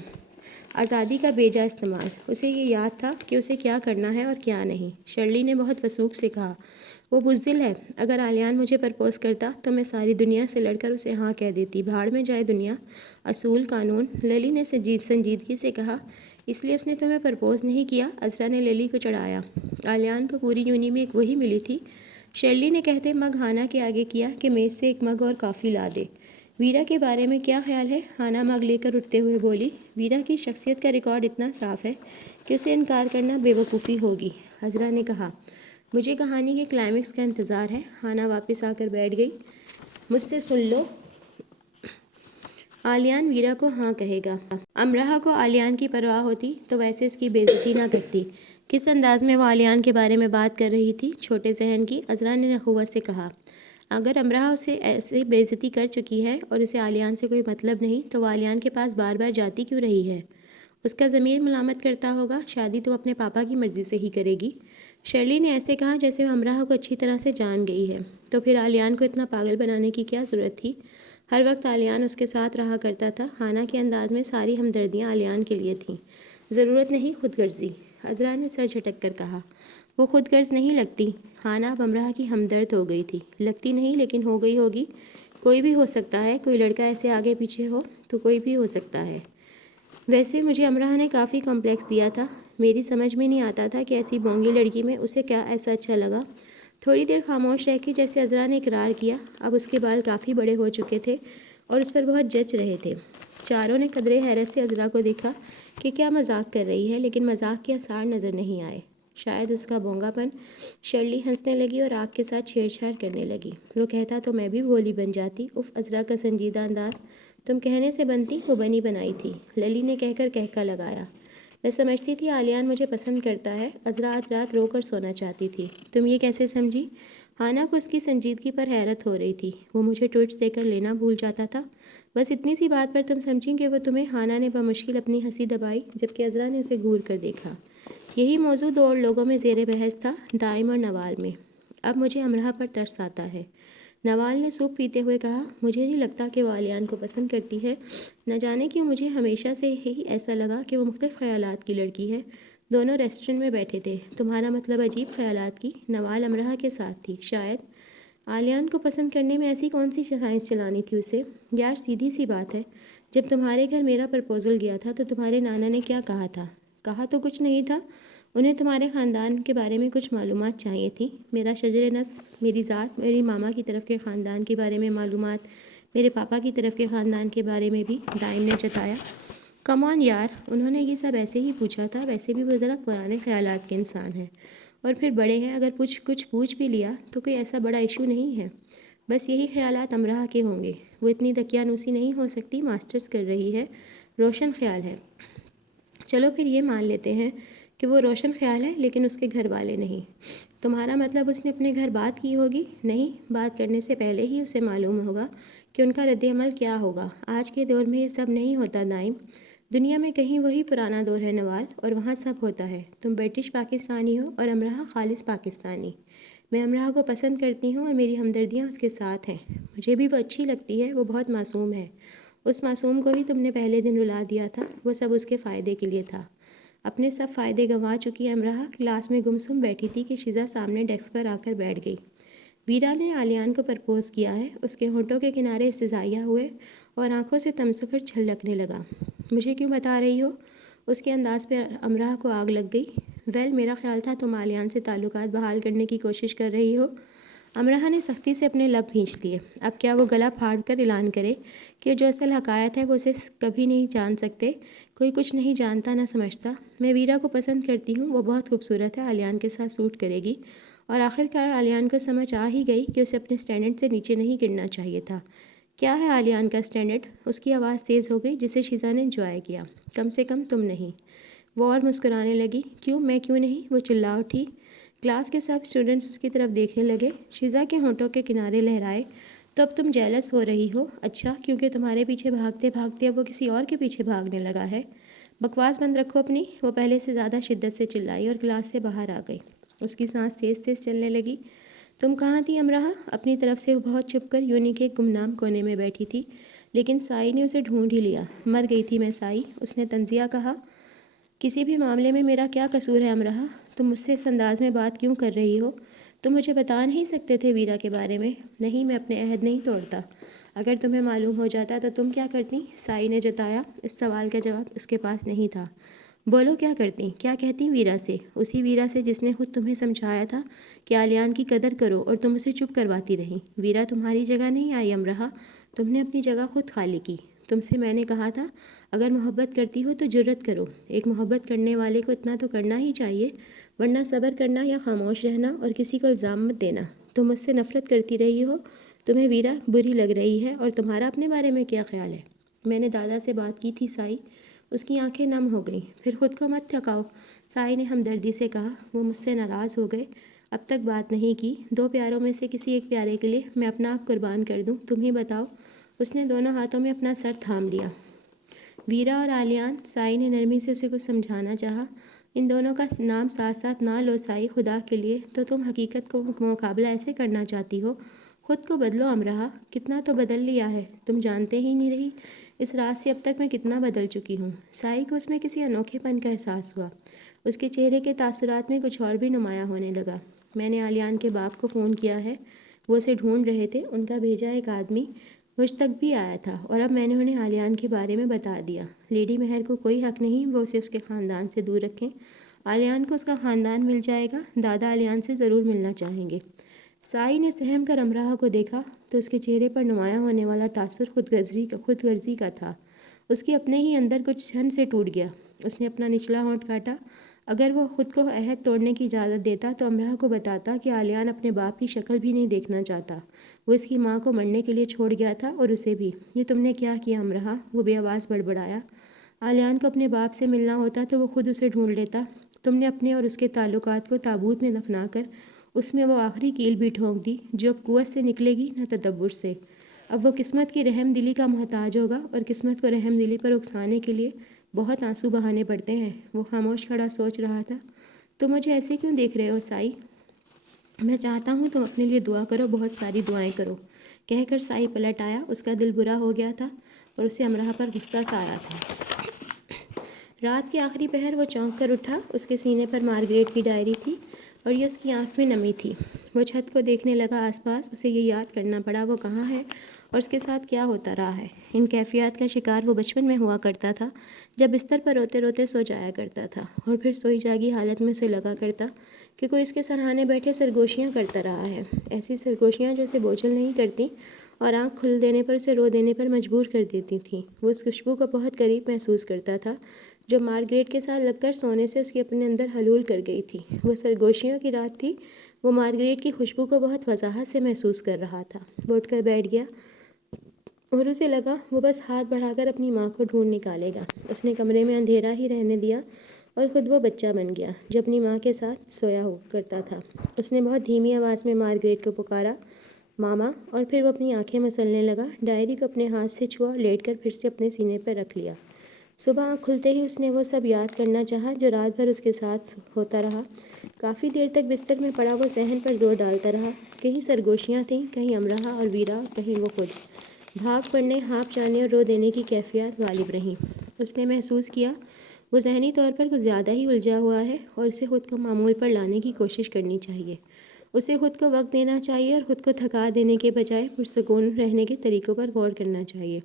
آزادی کا بے جا استعمال۔ اسے یہ یاد تھا کہ اسے کیا کرنا ہے اور کیا نہیں۔ شرلی نے بہت وثوق سے کہا، وہ بزدل ہے۔ اگر آلیان مجھے پرپوز کرتا تو میں ساری دنیا سے لڑ کر اسے ہاں کہہ دیتی۔ بھاڑ میں جائے دنیا، اصول قانون۔ لیلی نے سنجیدگی سے کہا، اس لیے اس نے تمہیں پرپوز نہیں کیا؟ عذرا نے لیلی کو چڑھایا۔ آلیان کو پوری یونی میں ایک وہی ملی تھی۔ شرلی نے کہتے مگ ہانا کے آگے کیا کہ میز سے ایک مگ اور کافی لا دے۔ ویرا کے بارے میں کیا خیال ہے؟ ہانا مگ لے کر اٹھتے ہوئے بولی۔ ویرا کی شخصیت کا ریکارڈ اتنا صاف ہے کہ اسے انکار کرنا بے وقوفی ہوگی، عذرا نے کہا۔ مجھے کہانی کے کلائمیکس کا انتظار ہے۔ ہانا واپس آ کر بیٹھ گئی۔ مجھ سے سن لو، آلیان ویرا کو ہاں کہے گا۔ امرا کو آلیان کی پرواہ ہوتی تو ویسے اس کی بے عزتی نہ کرتی۔ کس انداز میں وہ آلیان کے بارے میں بات کر رہی تھی؟ چھوٹے ذہن کی، عذرا نے نخوت سے کہا۔ اگر امرا اسے ایسے بے عزتی کر چکی ہے اور اسے آلیان سے کوئی مطلب نہیں تو وہ آلیان کے پاس بار بار جاتی کیوں رہی ہے؟ اس کا ضمیر ملامت کرتا ہوگا۔ شادی تو اپنے پاپا کی مرضی سے ہی کرے گی۔ شرلی نے ایسے کہا جیسے وہ امرا کو اچھی طرح سے جان گئی ہے۔ تو پھر آلیان کو اتنا پاگل بنانے کی کیا ضرورت تھی؟ ہر وقت آلیان اس کے ساتھ رہا کرتا تھا۔ ہانا کے انداز میں ساری ہمدردیاں آلیان کے لیے تھیں۔ ضرورت نہیں، خود غرضی، عذرا نے سر جھٹک کر کہا۔ وہ خود غرض نہیں لگتی۔ ہانا اب امرا کی ہمدرد ہو گئی تھی۔ لگتی نہیں لیکن ہو گئی ہوگی۔ کوئی بھی ہو سکتا ہے، کوئی لڑکا ایسے آگے پیچھے ہو تو کوئی بھی ہو سکتا ہے۔ ویسے مجھے امرا نے کافی کمپلیکس دیا تھا۔ میری سمجھ میں نہیں آتا تھا کہ ایسی بونگی لڑکی میں اسے کیا ایسا اچھا لگا۔ تھوڑی دیر خاموش رہ کے جیسے عذرا نے اقرار کیا۔ اب اس کے بال کافی بڑے ہو چکے تھے اور اس پر بہت جچ رہے تھے۔ چاروں نے قدرے حیرت سے عذرا کو دیکھا کہ کیا مذاق کر رہی ہے، لیکن مذاق کے آثار نظر نہیں آئے، شاید اس کا بونگا پن۔ شرلی ہنسنے لگی اور آگ کے ساتھ چھیڑ چھاڑ کرنے لگی۔ وہ کہتا تو میں بھی بھولی بن جاتی۔ اف، عذرا کا سنجیدہ انداز۔ تم کہنے سے بنتی، وہ بنی بنائی تھی، لیلی نے کہہ کر کہکا لگایا۔ میں سمجھتی تھی آلیان مجھے پسند کرتا ہے، عذرا آج رات رو کر سونا چاہتی تھی۔ تم یہ کیسے سمجھی؟ ہانا کو اس کی سنجیدگی پر حیرت ہو رہی تھی۔ وہ مجھے ٹوئٹس دے کر لینا بھول جاتا تھا۔ بس اتنی سی بات پر تم سمجھیں کہ وہ تمہیں؟ ہانا نے بمشکل اپنی ہنسی دبائی، جبکہ عذرا نے اسے گھور کر دیکھا۔ یہی موضوع دو اور لوگوں میں زیر بحث تھا، دائم اور نوال میں۔ اب مجھے امرا پر ترس آتا ہے، نوال نے سوپ پیتے ہوئے کہا۔ مجھے نہیں لگتا کہ وہ آلیان کو پسند کرتی ہے، نہ جانے کیوں مجھے ہمیشہ سے ہی ایسا لگا کہ وہ مختلف خیالات کی لڑکی ہے۔ دونوں ریسٹورنٹ میں بیٹھے تھے۔ تمہارا مطلب عجیب خیالات کی؟ نوال امرا کے ساتھ تھی۔ شاید آلیان کو پسند کرنے میں ایسی کون سی سائنس چلانی تھی اسے؟ یار سیدھی سی بات ہے، جب تمہارے گھر میرا پرپوزل گیا تھا تو تمہارے نانا نے کیا کہا تھا؟ کہا تو کچھ نہیں تھا، انہیں تمہارے خاندان کے بارے میں کچھ معلومات چاہیے تھی، میرا شجر نسب، میری ذات، میری ماما کی طرف کے خاندان کے بارے میں معلومات، میرے پاپا کی طرف کے خاندان کے بارے میں بھی، دائم نے جتایا۔ کم آن یار، انہوں نے یہ سب ایسے ہی پوچھا تھا، ویسے بھی وہ ذرا پرانے خیالات کے انسان ہیں، اور پھر بڑے ہیں، اگر کچھ پوچھ بھی لیا تو کوئی ایسا بڑا ایشو نہیں ہے۔ بس یہی خیالات امرا کے ہوں گے، وہ اتنی دقیانوسی نہیں ہو سکتی، ماسٹرز کر رہی ہے، روشن خیال ہے۔ چلو پھر یہ مان لیتے ہیں کہ وہ روشن خیال ہے، لیکن اس کے گھر والے نہیں۔ تمہارا مطلب اس نے اپنے گھر بات کی ہوگی؟ نہیں، بات کرنے سے پہلے ہی اسے معلوم ہوگا کہ ان کا رد عمل کیا ہوگا۔ آج کے دور میں یہ سب نہیں ہوتا دائم، دنیا میں کہیں وہی پرانا دور ہے نوال، اور وہاں سب ہوتا ہے۔ تم برٹش پاکستانی ہو اور امرا خالص پاکستانی۔ میں امرا کو پسند کرتی ہوں اور میری ہمدردیاں اس کے ساتھ ہیں، مجھے بھی وہ اچھی لگتی ہے، وہ بہت معصوم ہے۔ اس معصوم کو ہی تم نے پہلے دن رلا دیا تھا، وہ سب اس کے فائدے کے لیے تھا۔ اپنے سب فائدے گنوا چکی امرا کلاس میں گمسم بیٹھی تھی کہ شزا سامنے ڈیسک پر آ کر بیٹھ گئی۔ ویرا نے آلیان کو پرپوز کیا ہے، اس کے ہونٹوں کے کنارے استزائیہ ہوئے اور آنکھوں سے تمسخر چھلکنے لگا۔ مجھے کیوں بتا رہی ہو؟ اس کے انداز پہ امرا کو آگ لگ گئی۔ ویل، میرا خیال تھا تم آلیان سے تعلقات بحال کرنے کی کوشش کر رہی ہو۔ امرا نے سختی سے اپنے لب کھینچ لیے۔ اب کیا وہ گلا پھاڑ کر اعلان کرے کہ جو اصل حقائق ہے وہ اسے کبھی نہیں جان سکتے؟ کوئی کچھ نہیں جانتا نہ سمجھتا۔ میں ویرا کو پسند کرتی ہوں، وہ بہت خوبصورت ہے، آلیان کے ساتھ سوٹ کرے گی، اور آخرکار آلیان کو سمجھ آ ہی گئی کہ اسے اپنے سٹینڈرڈ سے نیچے نہیں گرنا چاہیے تھا۔ کیا ہے آلیان کا سٹینڈرڈ؟ اس کی آواز تیز ہو گئی، جسے شزا نے انجوائے کیا۔ کم سے کم تم نہیں۔ وہ اور مسکرانے لگی۔ کیوں؟ میں کیوں نہیں؟ وہ چلا اٹھی۔ کلاس کے سب اسٹوڈنٹس اس کی طرف دیکھنے لگے۔ شزا کے ہونٹوں کے کنارے لہرائے۔ تو اب تم جیلس ہو رہی ہو؟ اچھا، کیونکہ تمہارے پیچھے بھاگتے بھاگتے اب وہ کسی اور کے پیچھے بھاگنے لگا ہے۔ بکواس بند رکھو اپنی، وہ پہلے سے زیادہ شدت سے چلائی اور کلاس سے باہر آ گئی۔ اس کی سانس تیز تیز چلنے لگی۔ تم کہاں تھی امرا؟ اپنی طرف سے وہ بہت چھپ کر یونی کے گمنام کونے میں بیٹھی تھی، لیکن سائی نے اسے ڈھونڈ ہی لیا۔ مر گئی تھی میں سائی، اس نے طنزیہ کہا۔ کسی بھی معاملے میں میرا کیا قصور ہے امرا؟ تم مجھ سے اس انداز میں بات کیوں کر رہی ہو؟ تم مجھے بتا نہیں سکتے تھے ویرا کے بارے میں؟ نہیں، میں اپنے عہد نہیں توڑتا۔ اگر تمہیں معلوم ہو جاتا تو تم کیا کرتی؟ سائی نے جتایا۔ اس سوال کا جواب اس کے پاس نہیں تھا۔ بولو کیا کرتی؟ کیا کہتی ویرا سے؟ اسی ویرا سے جس نے خود تمہیں سمجھایا تھا کہ آلیان کی قدر کرو اور تم اسے چپ کرواتی رہیں۔ ویرا تمہاری جگہ نہیں آئی امرا، تم نے اپنی جگہ خود خالی کی۔ تم سے میں نے کہا تھا اگر محبت کرتی ہو تو جرت کرو۔ ایک محبت کرنے والے کو اتنا تو کرنا ہی چاہیے، ورنہ صبر کرنا یا خاموش رہنا اور کسی کو الزام مت دینا۔ تم مجھ سے نفرت کرتی رہی ہو، تمہیں ویرا بری لگ رہی ہے، اور تمہارا اپنے بارے میں کیا خیال ہے؟ میں نے دادا سے بات کی تھی سائی۔ اس کی آنکھیں نم ہو گئیں۔ پھر خود کو مت تھکاؤ، سائی نے ہمدردی سے کہا۔ وہ مجھ سے ناراض ہو گئے، اب تک بات نہیں کی۔ دو پیاروں میں سے کسی ایک پیارے کے لیے میں اپنا آپ قربان کر دوں، تم ہی بتاؤ۔ اس نے دونوں ہاتھوں میں اپنا سر تھام لیا۔ ویرا اور آلیان، سائی نے نرمی سے اسے کچھ سمجھانا چاہا۔ ان دونوں کا نام ساتھ ساتھ نہ لو سائی، خدا کے لیے، تو تم حقیقت کو مقابلہ ایسے کرنا چاہتی ہو؟ خود کو بدلو امرا، کتنا تو بدل لیا ہے، تم جانتے ہی نہیں رہی اس رات سے اب تک میں کتنا بدل چکی ہوں۔ سائی کو اس میں کسی انوکھے پن کا احساس ہوا۔ اس کے چہرے کے تاثرات میں کچھ اور بھی نمایاں ہونے لگا۔ میں نے آلیان کے باپ کو فون کیا ہے، وہ اسے ڈھونڈ رہے تھے، ان کا بھیجا ایک آدمی مجھ تک بھی آیا تھا، اور اب میں نے انہیں آلیان کے بارے میں بتا دیا۔ لیڈی مہر کو کوئی حق نہیں وہ اسے اس کے خاندان سے دور رکھیں۔ آلیان کو اس کا خاندان مل جائے گا، دادا آلیان سے ضرور ملنا چاہیں گے۔ سائی نے سہم کر امرا کو دیکھا تو اس کے چہرے پر نمایاں ہونے والا تاثر خود غرضی کا تھا۔ اس کے اپنے ہی اندر کچھ چھن سے ٹوٹ گیا۔ اس نے اپنا نچلا ہونٹ کاٹا۔ اگر وہ خود کو عہد توڑنے کی اجازت دیتا تو امرا کو بتاتا کہ آلیان اپنے باپ کی شکل بھی نہیں دیکھنا چاہتا، وہ اس کی ماں کو مرنے کے لیے چھوڑ گیا تھا، اور اسے بھی۔ یہ تم نے کیا کیا امرا؟ وہ بے آواز بڑبڑایا۔ آلیان کو اپنے باپ سے ملنا ہوتا تو وہ خود اسے ڈھونڈ لیتا۔ تم نے اپنے اور اس کے تعلقات کو تابوت میں دفنا کر اس میں وہ آخری کیل بھی ٹھونک دی جو اب قوت سے نکلے گی نہ تدبر سے۔ اب وہ قسمت کی رحم دلی کا محتاج ہوگا، اور قسمت کو رحم دلی پر اکسانے کے لیے بہت آنسو بہانے پڑتے ہیں۔ وہ خاموش کھڑا سوچ رہا تھا۔ تم مجھے ایسے کیوں دیکھ رہے ہو سائی؟ میں چاہتا ہوں تم اپنے لیے دعا کرو، بہت ساری دعائیں کرو، کہہ کر سائی پلٹ آیا۔ اس کا دل برا ہو گیا تھا اور اسے امراء پر غصہ سا آیا تھا۔ رات کے آخری پہر وہ چونک کر اٹھا۔ اس کے سینے پر مارگریٹ کی ڈائری تھی اور یہ اس کی آنکھ میں نمی تھی۔ وہ چھت کو دیکھنے لگا آس پاس۔ اسے یہ یاد کرنا پڑا وہ کہاں ہے اور اس کے ساتھ کیا ہوتا رہا ہے۔ ان کیفیات کا شکار وہ بچپن میں ہوا کرتا تھا، جب بستر پر روتے روتے سو جایا کرتا تھا اور پھر سوئی جاگی حالت میں اسے لگا کرتا کہ کوئی اس کے سرہانے بیٹھے سرگوشیاں کرتا رہا ہے، ایسی سرگوشیاں جو اسے بوجھل نہیں کرتی اور آنکھ کھل دینے پر اسے رو دینے پر مجبور کر دیتی تھیں۔ وہ اس خوشبو کو بہت قریب محسوس کرتا تھا جو مارگریٹ کے ساتھ لگ کر سونے سے اس کے اپنے اندر حلول کر گئی تھی۔ وہ سرگوشیوں کی رات تھی۔ وہ مارگریٹ کی خوشبو کو بہت وضاحت سے محسوس کر رہا تھا۔ وہ اٹھ کر بیٹھ گیا اور اسے لگا وہ بس ہاتھ بڑھا کر اپنی ماں کو ڈھونڈ نکالے گا۔ اس نے کمرے میں اندھیرا ہی رہنے دیا اور خود وہ بچہ بن گیا جو اپنی ماں کے ساتھ سویا ہو کرتا تھا۔ اس نے بہت دھیمی آواز میں مارگریٹ کو پکارا، ماما، اور پھر وہ اپنی آنکھیں مسلنے لگا، ڈائری کو اپنے ہاتھ سے چھوا اور لیٹ کر پھر سے اپنے سینے پر رکھ لیا۔ صبح آنکھ کھلتے ہی اس نے وہ سب یاد کرنا چاہا جو رات بھر اس کے ساتھ ہوتا رہا۔ کافی دیر تک بستر میں پڑا وہ صحن پر زور ڈالتا رہا۔ کہیں سرگوشیاں تھیں، کہیں امراء اور ویرا، کہیں وہ خود۔ بھاگ پڑنے، ہانپ جانے اور رو دینے کی کیفیات غالب رہیں۔ اس نے محسوس کیا وہ ذہنی طور پر کچھ زیادہ ہی الجھا ہوا ہے اور اسے خود کو معمول پر لانے کی کوشش کرنی چاہیے۔ اسے خود کو وقت دینا چاہیے اور خود کو تھکا دینے کے بجائے پرسکون رہنے کے طریقوں پر غور کرنا چاہیے۔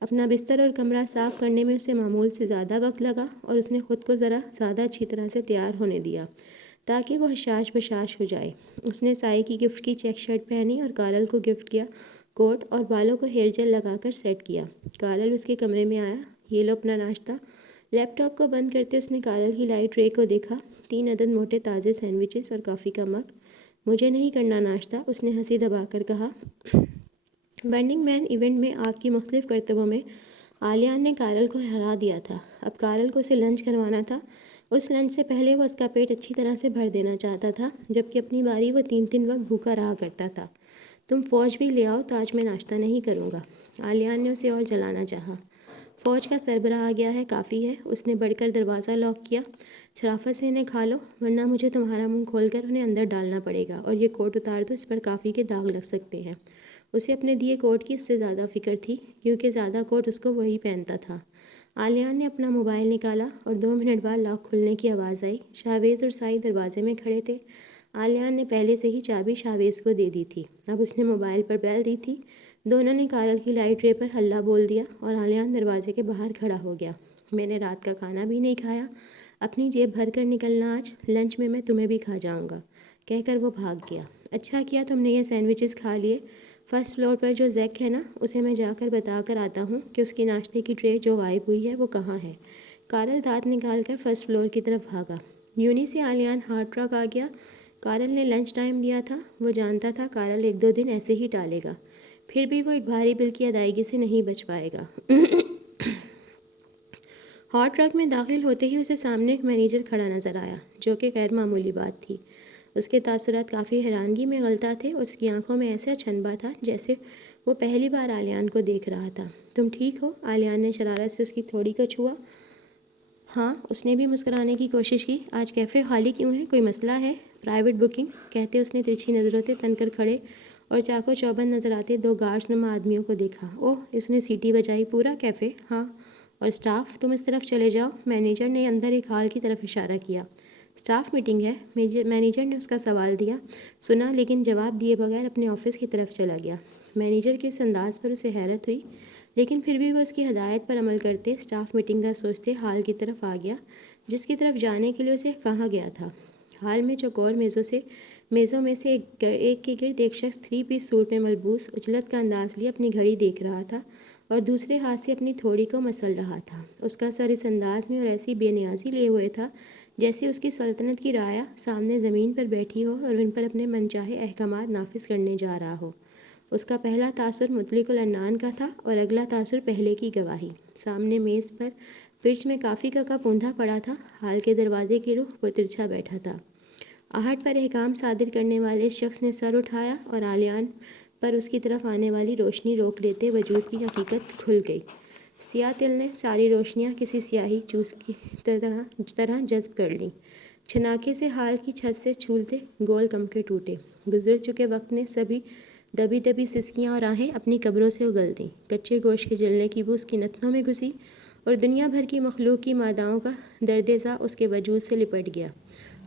اپنا بستر اور کمرہ صاف کرنے میں اسے معمول سے زیادہ وقت لگا اور اس نے خود کو ذرا زیادہ اچھی طرح سے تیار ہونے دیا تاکہ وہ حشاش بشاش ہو جائے۔ اس نے سائی کی گفٹ کی چیک شرٹ پہنی اور کارل کو گفٹ کیا کوٹ اور بالوں کو ہیئر جیل لگا کر سیٹ کیا۔ کارل اس کے کمرے میں آیا۔ یہ لو اپنا ناشتہ۔ لیپ ٹاپ کو بند کرتے اس نے کارل کی لائٹ ٹرے کو دیکھا، 3 عدد موٹے تازے سینڈوچز اور کافی کا مگ۔ مجھے نہیں کرنا ناشتہ، اس نے ہنسی دبا کر کہا۔ برننگ مین ایونٹ میں آگ کی مختلف کرتبوں میں آلیان نے کارل کو ہرا دیا تھا۔ اب کارل کو اسے لنچ کروانا تھا۔ اس لنچ سے پہلے وہ اس کا پیٹ اچھی طرح سے بھر دینا چاہتا تھا، جبکہ اپنی باری وہ 3 وقت بھوکا رہا کرتا تھا۔ تم فوج بھی لے آؤ تو آج میں ناشتہ نہیں کروں گا، آلیان نے اسے اور جلانا چاہا۔ فوج کا سربراہ آ گیا ہے، کافی ہے۔ اس نے بڑھ کر دروازہ لاک کیا۔ شرافت سے انہیں کھا لو ورنہ مجھے تمہارا منہ کھول کر انہیں اندر ڈالنا پڑے گا، اور یہ کوٹ اتار دو، اس پر کافی کے داغ لگ سکتے ہیں۔ اسے اپنے دیے کوٹ کی اس سے زیادہ فکر تھی کیونکہ زیادہ کوٹ اس کو وہی پہنتا تھا۔ آلیان نے اپنا موبائل نکالا اور 2 منٹ بعد لاک کھلنے کی آواز آئی۔ شاویز اور سائی دروازے میں کھڑے تھے۔ آلیان نے پہلے سے ہی چابی شاویز کو دے دی تھی۔ اب اس نے موبائل پر بیل دی تھی۔ دونوں نے کارل کی لائٹ ٹرے پر ہلہ بول دیا اور آلیان دروازے کے باہر کھڑا ہو گیا۔ میں نے رات کا کھانا بھی نہیں کھایا، اپنی جیب بھر کر نکلنا آج، لنچ میں تمہیں بھی کھا جاؤں گا، کہہ کر وہ بھاگ گیا۔ اچھا کیا تم نے یہ سینڈوچز کھا لیے۔ فرسٹ فلور پر جو زیک ہے نا، اسے میں جا کر بتا کر آتا ہوں کہ اس کی ناشتے کی ٹرے جو غائب ہوئی ہے وہ کہاں ہے۔ کارل دانت نکال کر فرسٹ فلور کی طرف بھاگا۔ یونی سے آلیان ہارٹ ٹرک آ گیا۔ کارل نے لنچ ٹائم دیا تھا۔ وہ جانتا تھا کارل 1-2 دن ایسے ہی ٹالے گا، پھر بھی وہ ایک بھاری بل کی ادائیگی سے نہیں بچ پائے گا۔ ہاٹ ٹرک میں داخل ہوتے ہی اسے سامنے ایک مینیجر کھڑا نظر آیا، جو کہ غیر معمولی بات تھی۔ اس کے تاثرات کافی حیرانگی میں غلطہ تھے اور اس کی آنکھوں میں ایسا چھنبا تھا جیسے وہ پہلی بار آلیان کو دیکھ رہا تھا۔ تم ٹھیک ہو؟ آلیان نے شرارت سے اس کی تھوڑی کو چھوا۔ ہاں، اس نے بھی مسکرانے کی کوشش کی۔ آج کیفے خالی کیوں ہے؟ کوئی مسئلہ ہے؟ پرائیویٹ بکنگ، کہتے اس نے ترچھی نظروں سے تن کر کھڑے اور چاقو چوبند نظر آتے 2 گارڈز نما آدمیوں کو دیکھا۔ اوہ، اس نے سیٹی بجائی۔ پورا کیفے؟ ہاں۔ اور اسٹاف؟ تم اس طرف چلے جاؤ۔ مینیجر نے اندر ایک ہال کی طرف اشارہ کیا۔ اسٹاف میٹنگ ہے؟ مینیجر نے اس کا سوال دیا، سنا لیکن جواب دیے بغیر اپنے آفس کی طرف چلا گیا۔ مینیجر کے اس انداز پر اسے حیرت ہوئی، لیکن پھر بھی وہ اس کی ہدایت پر عمل کرتے اسٹاف میٹنگ کا سوچتے ہال کی طرف آ گیا جس کی طرف جانے کے لیے اسے کہا گیا تھا۔ ہال میں چوکور میزوں میں سے ایک کے گرد ایک شخص 3 پیس سوٹ میں ملبوس اجلت کا انداز لیے اپنی گھڑی دیکھ رہا تھا اور دوسرے ہاتھ سے اپنی تھوڑی کو مسل رہا تھا۔ اس کا سر اس انداز میں اور ایسی بے نیازی لیے ہوئے تھا جیسے اس کی سلطنت کی رعایا سامنے زمین پر بیٹھی ہو اور ان پر اپنے من چاہے احکامات نافذ کرنے جا رہا ہو۔ اس کا پہلا تاثر مطلق العنان کا تھا اور اگلا تاثر پہلے کی گواہی۔ سامنے میز پر فرش میں کافی کا کپ اوندھا پڑا تھا، ہال کے دروازے کے رخ وہ ترچھا بیٹھا تھا۔ آہٹ پر احکام صادر کرنے والے شخص نے سر اٹھایا اور آلیان پر اس کی طرف آنے والی روشنی روک لیتے وجود کی حقیقت کھل گئی۔ سیاہ تل نے ساری روشنیاں کسی سیاہی چوس کی طرح جذب کر لیں۔ چھناکے سے ہال کی چھت سے چھولتے گول کمکے ٹوٹے۔ گزر چکے وقت نے سبھی دبی دبی سسکیاں اور آہیں اپنی قبروں سے اگل دیں۔ کچے گوشت کے جلنے کی بو اس کی نتنوں میں گھسی اور دنیا بھر کی مخلوق کی ماداؤں کا درد ذا اس کے وجود سے لپٹ گیا،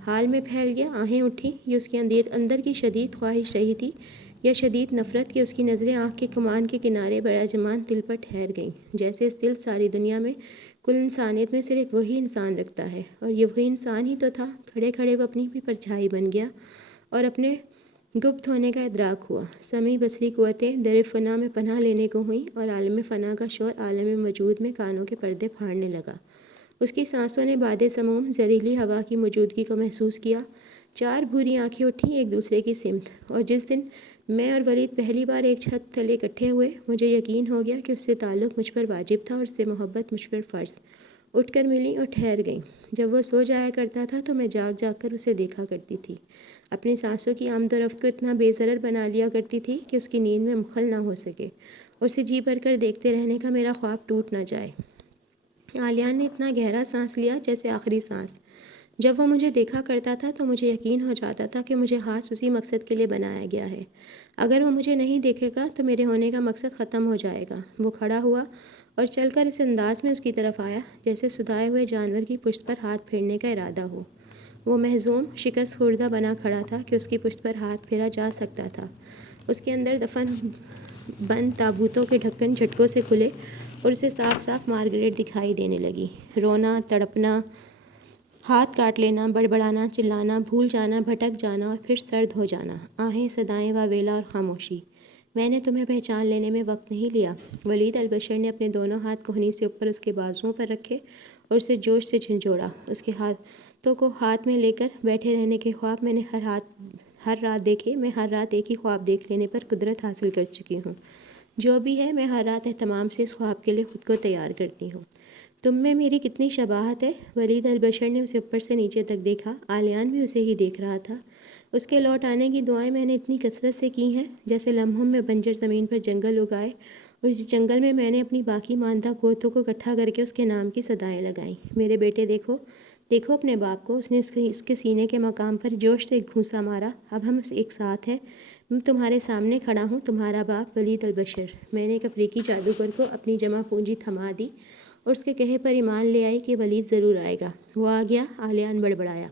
حال میں پھیل گیا۔ آہیں اٹھیں، یہ اس کے اندر کی شدید خواہش رہی تھی یا شدید نفرت کہ اس کی نظریں آنکھ کے کمان کے کنارے براجمان دل پر ٹھہر گئیں، جیسے اس دل ساری دنیا میں کل انسانیت میں صرف وہی انسان رکھتا ہے، اور یہ وہی انسان ہی تو تھا۔ کھڑے کھڑے وہ اپنی بھی پرچھائی بن گیا اور اپنے گپت ہونے کا ادراک ہوا۔ سمیع بصری قوتیں در فنا میں پناہ لینے کو ہوئیں اور عالم فنا کا شور عالم موجود میں کانوں کے پردے پھاڑنے لگا۔ اس کی سانسوں نے باد سموم زہریلی ہوا کی موجودگی کو محسوس کیا۔ چار بھوری آنکھیں اٹھیں ایک دوسرے کی سمت، اور جس دن میں اور ولید پہلی بار ایک چھت تلے اکٹھے ہوئے، مجھے یقین ہو گیا کہ اس سے تعلق مجھ پر واجب تھا اور اس سے محبت مجھ پر فرض۔ اٹھ کر ملیں اور ٹھہر گئیں۔ جب وہ سو جایا کرتا تھا تو میں جاگ جاگ کر اسے دیکھا کرتی تھی، اپنی سانسوں کی آمد و رفت کو اتنا بے ضرر بنا لیا کرتی تھی کہ اس کی نیند میں مخل نہ ہو سکے اور اسے جی بھر کر دیکھتے رہنے کا میرا خواب ٹوٹ نہ جائے۔ آلیان نے اتنا گہرا سانس لیا جیسے آخری سانس۔ جب وہ مجھے دیکھا کرتا تھا تو مجھے یقین ہو جاتا تھا کہ مجھے خاص اسی مقصد کے لیے بنایا گیا ہے۔ اگر وہ مجھے نہیں دیکھے گا تو میرے ہونے کا مقصد ختم ہو جائے گا۔ وہ کھڑا ہوا اور چل کر اس انداز میں اس کی طرف آیا جیسے سدھائے ہوئے جانور کی پشت پر ہاتھ پھیرنے کا ارادہ ہو۔ وہ محزوم، شکست خوردہ بنا کھڑا تھا کہ اس کی پشت پر ہاتھ پھیرا جا سکتا تھا۔ اس کے اندر دفن بند تابوتوں کے ڈھکن جھٹکوں سے کھلے اور اسے صاف صاف مارگریٹ دکھائی دینے لگی۔ رونا، تڑپنا، ہاتھ کاٹ لینا، بڑبڑانا، چلانا، بھول جانا، بھٹک جانا اور پھر سرد ہو جانا، آہیں، صدائیں، واویلا اور خاموشی۔ میں نے تمہیں پہچان لینے میں وقت نہیں لیا۔ ولید البشر نے اپنے دونوں ہاتھ کوہنی سے اوپر اس کے بازوؤں پر رکھے اور اسے جوش سے جھنجھوڑا۔ اس کے ہاتھوں کو ہاتھ میں لے کر بیٹھے رہنے کے خواب میں نے ہر رات دیکھے۔ میں ہر رات ایک ہی خواب دیکھ لینے پر قدرت حاصل کر چکی ہوں۔ جو بھی ہے، میں ہر رات اہتمام سے اس خواب کے لیے خود کو تیار کرتی ہوں۔ تم میں میری کتنی شباہت ہے۔ ولید البشر نے اسے اوپر سے نیچے تک دیکھا۔ آلیان بھی اسے ہی دیکھ رہا تھا۔ اس کے لوٹ آنے کی دعائیں میں نے اتنی کثرت سے کی ہیں جیسے لمحوں میں بنجر زمین پر جنگل اگائے، اور اس جنگل میں نے اپنی باقی ماندہ قوتوں کو اکٹھا کر کے اس کے نام کی صدائیں لگائیں۔ میرے بیٹے، دیکھو، دیکھو اپنے باپ کو۔ اس نے اس کے سینے کے مقام پر جوش سے ایک گھونسا مارا۔ اب ہم ایک ساتھ ہیں۔ میں تمہارے سامنے کھڑا ہوں، تمہارا باپ ولید البشر۔ میں نے ایک افریقی جادوگر کو اپنی جمع پونجی تھما دی اور اس کے کہے پر ایمان لے آئی کہ ولید ضرور آئے گا۔ وہ آ گیا، آلیان بڑبڑایا۔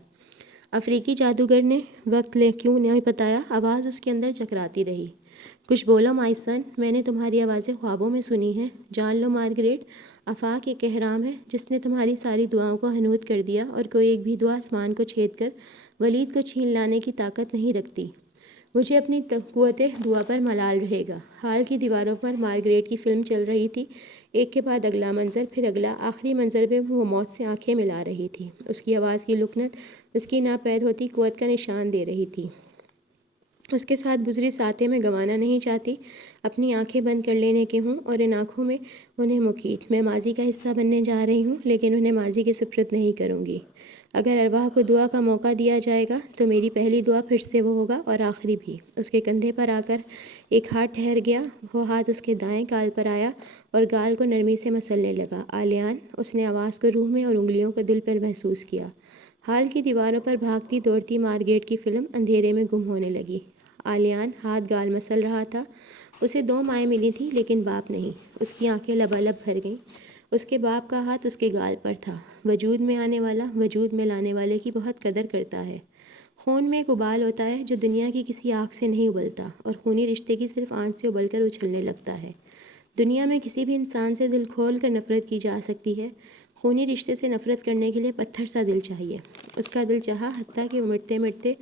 افریقی جادوگر نے وقت کیوں نہیں بتایا؟ آواز اس کے اندر چکراتی رہی۔ کچھ بولو مائی سن، میں نے تمہاری آوازیں خوابوں میں سنی ہیں۔ جان لو مارگریٹ، آفاق ایک احرام ہے جس نے تمہاری ساری دعاؤں کو حنوط کر دیا، اور کوئی ایک بھی دعا آسمان کو چھید کر ولید کو چھین لانے کی طاقت نہیں رکھتی۔ مجھے اپنی قوت دعا پر ملال رہے گا۔ ہال کی دیواروں پر مارگریٹ کی فلم چل رہی تھی، ایک کے بعد اگلا منظر، پھر اگلا۔ آخری منظر میں وہ موت سے آنکھیں ملا رہی تھی۔ اس کی آواز کی لکنت اس کی ناپید ہوتی قوت کا نشان دے رہی تھی۔ اس کے ساتھ گزری ساتیں میں گنوانا نہیں چاہتی۔ اپنی آنکھیں بند کر لینے کے ہوں اور ان آنکھوں میں انہیں مقید۔ میں ماضی کا حصہ بننے جا رہی ہوں، لیکن انہیں ماضی کے سپرد نہیں کروں گی۔ اگر ارواح کو دعا کا موقع دیا جائے گا تو میری پہلی دعا پھر سے وہ ہوگا اور آخری بھی۔ اس کے کندھے پر آ کر ایک ہاتھ ٹھہر گیا۔ وہ ہاتھ اس کے دائیں گال پر آیا اور گال کو نرمی سے مسلنے لگا۔ آلیان، اس نے آواز کو روح میں اور انگلیوں کو دل پر محسوس کیا۔ ہال کی دیواروں پر بھاگتی دوڑتی مارگریٹ کی فلم اندھیرے میں گم ہونے لگی۔ آلیان ہاتھ گال مسل رہا تھا۔ اسے 2 مائیں ملی تھیں لیکن باپ نہیں۔ اس کی آنکھیں لبالب بھر گئیں۔ اس کے باپ کا ہاتھ اس کے گال پر تھا۔ وجود میں آنے والا وجود میں لانے والے کی بہت قدر کرتا ہے۔ خون میں ایک ابال ہوتا ہے جو دنیا کی کسی آگ سے نہیں ابلتا، اور خونی رشتے کی صرف آنچ سے ابل کر اچھلنے لگتا ہے۔ دنیا میں کسی بھی انسان سے دل کھول کر نفرت کی جا سکتی ہے۔ خونی رشتے سے نفرت کرنے کے لیے پتھر سا دل چاہیے۔ اس کا دل چاہا، حتیٰ کہ وہ مرتے مرتے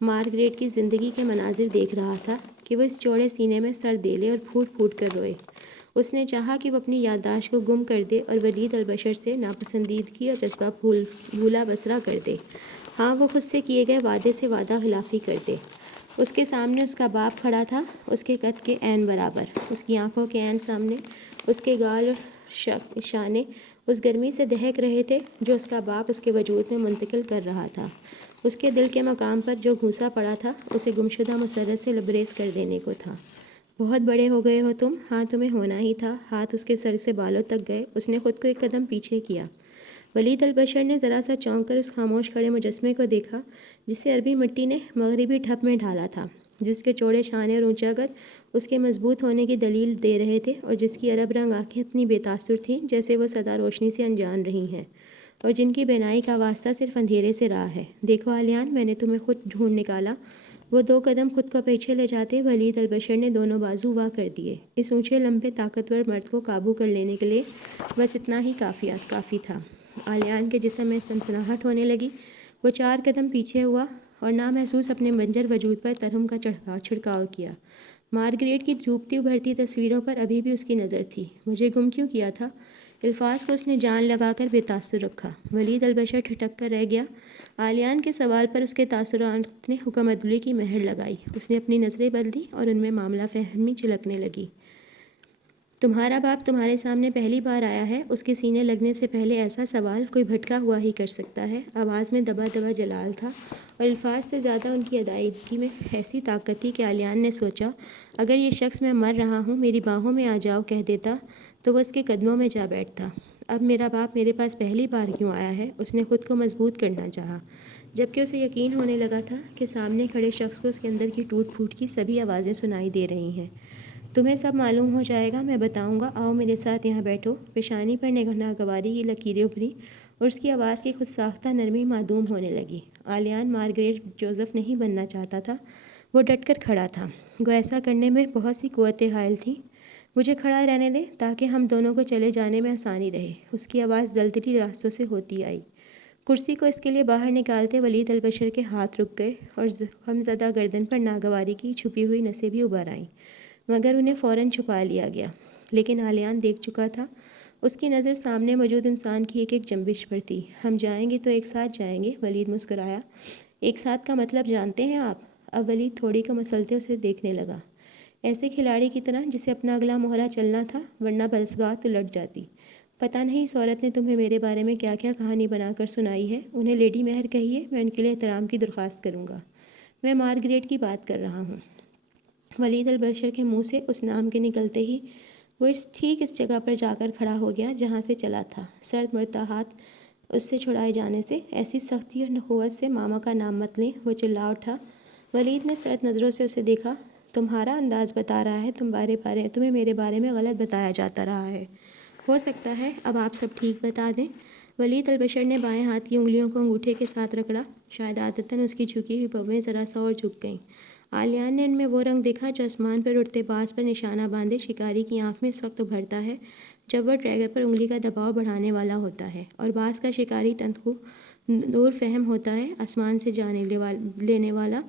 مارگریٹ کی زندگی کے مناظر دیکھ رہا تھا، کہ وہ اس چوڑے سینے میں سر دے لے اور پھوٹ پھوٹ کر روئے۔ اس نے چاہا کہ وہ اپنی یادداشت کو گم کر دے اور ولید البشر سے ناپسندیدگی اور جذبہ بھولا بسرا کر دے۔ ہاں، وہ خود سے کیے گئے وعدے سے وعدہ خلافی کر دے۔ اس کے سامنے اس کا باپ کھڑا تھا، اس کے قد کے عین برابر، اس کی آنکھوں کے عین سامنے، اس کے گال اور شانے اس گرمی سے دہک رہے تھے جو اس کا باپ اس کے وجود میں منتقل کر رہا تھا۔ اس کے دل کے مقام پر جو گھوسا پڑا تھا اسے گمشدہ مسرت سے لبریز کر دینے کو تھا۔ بہت بڑے ہو گئے ہو تم، ہاں تمہیں ہونا ہی تھا۔ ہاتھ اس کے سر سے بالوں تک گئے، اس نے خود کو ایک قدم پیچھے کیا۔ ولید البشر نے ذرا سا چونک کر اس خاموش کھڑے مجسمے کو دیکھا جسے عربی مٹی نے مغربی ڈھب میں ڈھالا تھا، جس کے چوڑے شانے اور اونچا قد اس کے مضبوط ہونے کی دلیل دے رہے تھے، اور جس کی عرب رنگ آنکھیں اتنی بے تاثر تھیں جیسے وہ سدا روشنی سے انجان رہی ہیں، اور جن کی بینائی کا واسطہ صرف اندھیرے سے رہا ہے۔ دیکھو آلیان، میں نے تمہیں خود ڈھونڈ نکالا۔ وہ 2 قدم خود کو پیچھے لے جاتے ولید البشر نے دونوں بازو وا کر دیے۔ اس اونچے لمبے طاقتور مرد کو قابو کر لینے کے لیے بس اتنا ہی کافی تھا۔ آلیان کے جسم میں سنسناہٹ ہونے لگی۔ وہ 4 قدم پیچھے ہوا اور نامحسوس اپنے بنجر وجود پر ترہم کا چھڑکاؤ کیا۔ مارگریٹ کی ڈوبتی ابھرتی تصویروں پر ابھی بھی اس کی نظر تھی۔ مجھے گم کیوں کیا تھا؟ الفاظ کو اس نے جان لگا کر بے تاثر رکھا۔ ولید البشر ٹھٹک کر رہ گیا۔ آلیان کے سوال پر اس کے تاثرات نے حکم عدلی کی مہر لگائی۔ اس نے اپنی نظریں بدلیں اور ان میں معاملہ فہمی جھلکنے لگی۔ تمہارا باپ تمہارے سامنے پہلی بار آیا ہے، اس کے سینے لگنے سے پہلے ایسا سوال کوئی بھٹکا ہوا ہی کر سکتا ہے۔ آواز میں دبا دبا جلال تھا اور الفاظ سے زیادہ ان کی ادائیگی میں ایسی طاقت تھی کہ آلیان نے سوچا اگر یہ شخص میں مر رہا ہوں میری باہوں میں آ جاؤ کہہ دیتا تو وہ اس کے قدموں میں جا بیٹھتا۔ اب میرا باپ میرے پاس پہلی بار کیوں آیا ہے؟ اس نے خود کو مضبوط کرنا چاہا، جبکہ اسے یقین ہونے لگا تھا کہ سامنے کھڑے شخص کو اس کے اندر کی ٹوٹ پھوٹ کی سبھی آوازیں سنائی دے رہی ہیں۔ تمہیں سب معلوم ہو جائے گا، میں بتاؤں گا، آؤ میرے ساتھ یہاں بیٹھو۔ پیشانی پر ناگواری کی لکیریں ابھری اور اس کی آواز کی خود ساختہ نرمی معدوم ہونے لگی۔ آلیان مارگریٹ جوزف نہیں بننا چاہتا تھا، وہ ڈٹ کر کھڑا تھا۔ وہ ایسا کرنے میں بہت سی قوتیں حائل تھیں۔ مجھے کھڑا رہنے دیں تاکہ ہم دونوں کو چلے جانے میں آسانی رہے۔ اس کی آواز دلدلی راستوں سے ہوتی آئی۔ کرسی کو اس کے لیے باہر نکالتے ولید البشر کے ہاتھ رک گئے اور غمزدہ گردن پر ناگواری کی چھپی ہوئی نسیں بھی ابھر آئیں، مگر انہیں فوراً چھپا لیا گیا۔ لیکن آلیان دیکھ چکا تھا، اس کی نظر سامنے موجود انسان کی ایک جنبش پر تھی۔ ہم جائیں گے تو ایک ساتھ جائیں گے، ولید مسکرایا۔ ایک ساتھ کا مطلب جانتے ہیں آپ؟ اب ولید تھوڑی کو مسلتے اسے دیکھنے لگا، ایسے کھلاڑی کی طرح جسے اپنا اگلا مہرہ چلنا تھا، ورنہ بات الٹ جاتی۔ پتہ نہیں اس عورت نے تمہیں میرے بارے میں کیا کیا کہانی بنا کر سنائی ہے۔ انہیں لیڈی مہر کہیے، میں ان کے لیے احترام کی درخواست کروں گا۔ میں مارگریٹ کی بات کر رہا ہوں۔ ولید البشر کے منہ سے اس نام کے نکلتے ہی وہ ٹھیک اس جگہ پر جا کر کھڑا ہو گیا جہاں سے چلا تھا۔ سرد مرتا ہاتھ اس سے چھڑائے جانے سے ایسی سختی اور نخوت سے ماما کا نام مت لیں، وہ چلا اٹھا۔ ولید نے سرد نظروں سے اسے دیکھا۔ تمہارا انداز بتا رہا ہے تمہیں میرے بارے میں غلط بتایا جاتا رہا ہے۔ ہو سکتا ہے اب آپ سب ٹھیک بتا دیں۔ ولید البشر نے بائیں ہاتھ کی انگلیوں کو انگوٹھے کے ساتھ رگڑا، شاید عادتاً اس کی جھکی ہوئی بھویں ذرا سا اور جھک گئیں۔ آلیان نے ان میں وہ رنگ دیکھا جو آسمان پر اڑتے باز پر نشانہ باندھے شکاری کی آنکھ میں اس وقت ابھرتا ہے جب وہ ٹریگر پر انگلی کا دباؤ بڑھانے والا ہوتا ہے، اور باز کا شکاری تندخو دور فہم ہوتا ہے، آسمان سے جانے لینے والا،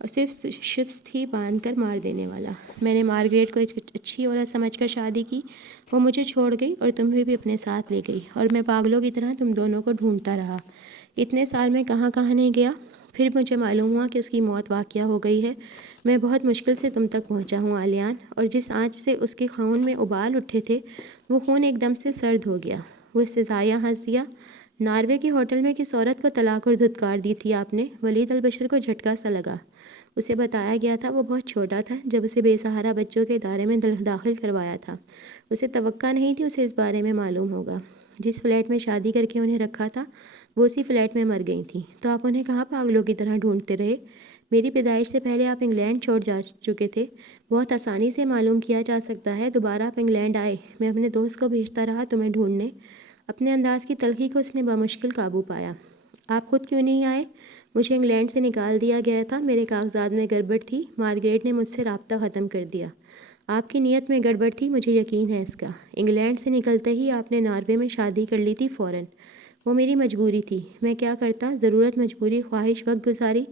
اور صرف شست ہی باندھ کر مار دینے والا۔ میں نے مارگریٹ کو ایک اچھی عورت سمجھ کر شادی کی، وہ مجھے چھوڑ گئی اور تمہیں بھی اپنے ساتھ لے گئی، اور میں پاگلوں کی طرح تم دونوں کو ڈھونڈتا رہا۔ اتنے سال میں کہاں نہیں گیا، پھر مجھے معلوم ہوا کہ اس کی موت واقعہ ہو گئی ہے۔ میں بہت مشکل سے تم تک پہنچا ہوں آلیان، اور جس آنچ سے اس کے خون میں ابال اٹھے تھے وہ خون ایک دم سے سرد ہو گیا۔ وہ استہزائیہ ہنس دیا۔ ناروے کے ہوٹل میں کس عورت کو طلاق اور دھتکار دی تھی آپ نے؟ ولید البشر کو جھٹکا سا لگا۔ اسے بتایا گیا تھا وہ بہت چھوٹا تھا جب اسے بے سہارا بچوں کے ادارے میں داخل کروایا تھا۔ اسے توقع نہیں تھی اسے اس بارے میں معلوم ہوگا۔ جس فلیٹ میں شادی کر کے انہیں رکھا تھا وہ اسی فلیٹ میں مر گئی تھیں، تو آپ انہیں کہاں پاگلوں کی طرح ڈھونڈتے رہے؟ میری پیدائش سے پہلے آپ انگلینڈ چھوڑ جا چکے تھے، بہت آسانی سے معلوم کیا جا سکتا ہے۔ دوبارہ آپ انگلینڈ آئے، میں اپنے دوست کو بھیجتا رہا تمہیں ڈھونڈنے۔ اپنے انداز کی تلخی کو اس نے بمشکل قابو پایا۔ آپ خود کیوں نہیں آئے؟ مجھے انگلینڈ سے نکال دیا گیا تھا، میرے کاغذات میں گڑبڑ تھی، مارگریٹ نے مجھ سے رابطہ ختم کر دیا۔ آپ کی نیت میں گڑبڑ تھی، مجھے یقین ہے اس کا۔ انگلینڈ سے نکلتے ہی آپ نے ناروے میں شادی کر لی تھی فوراً۔ وہ میری مجبوری تھی، میں کیا کرتا، ضرورت، مجبوری، خواہش، وقت گزاری۔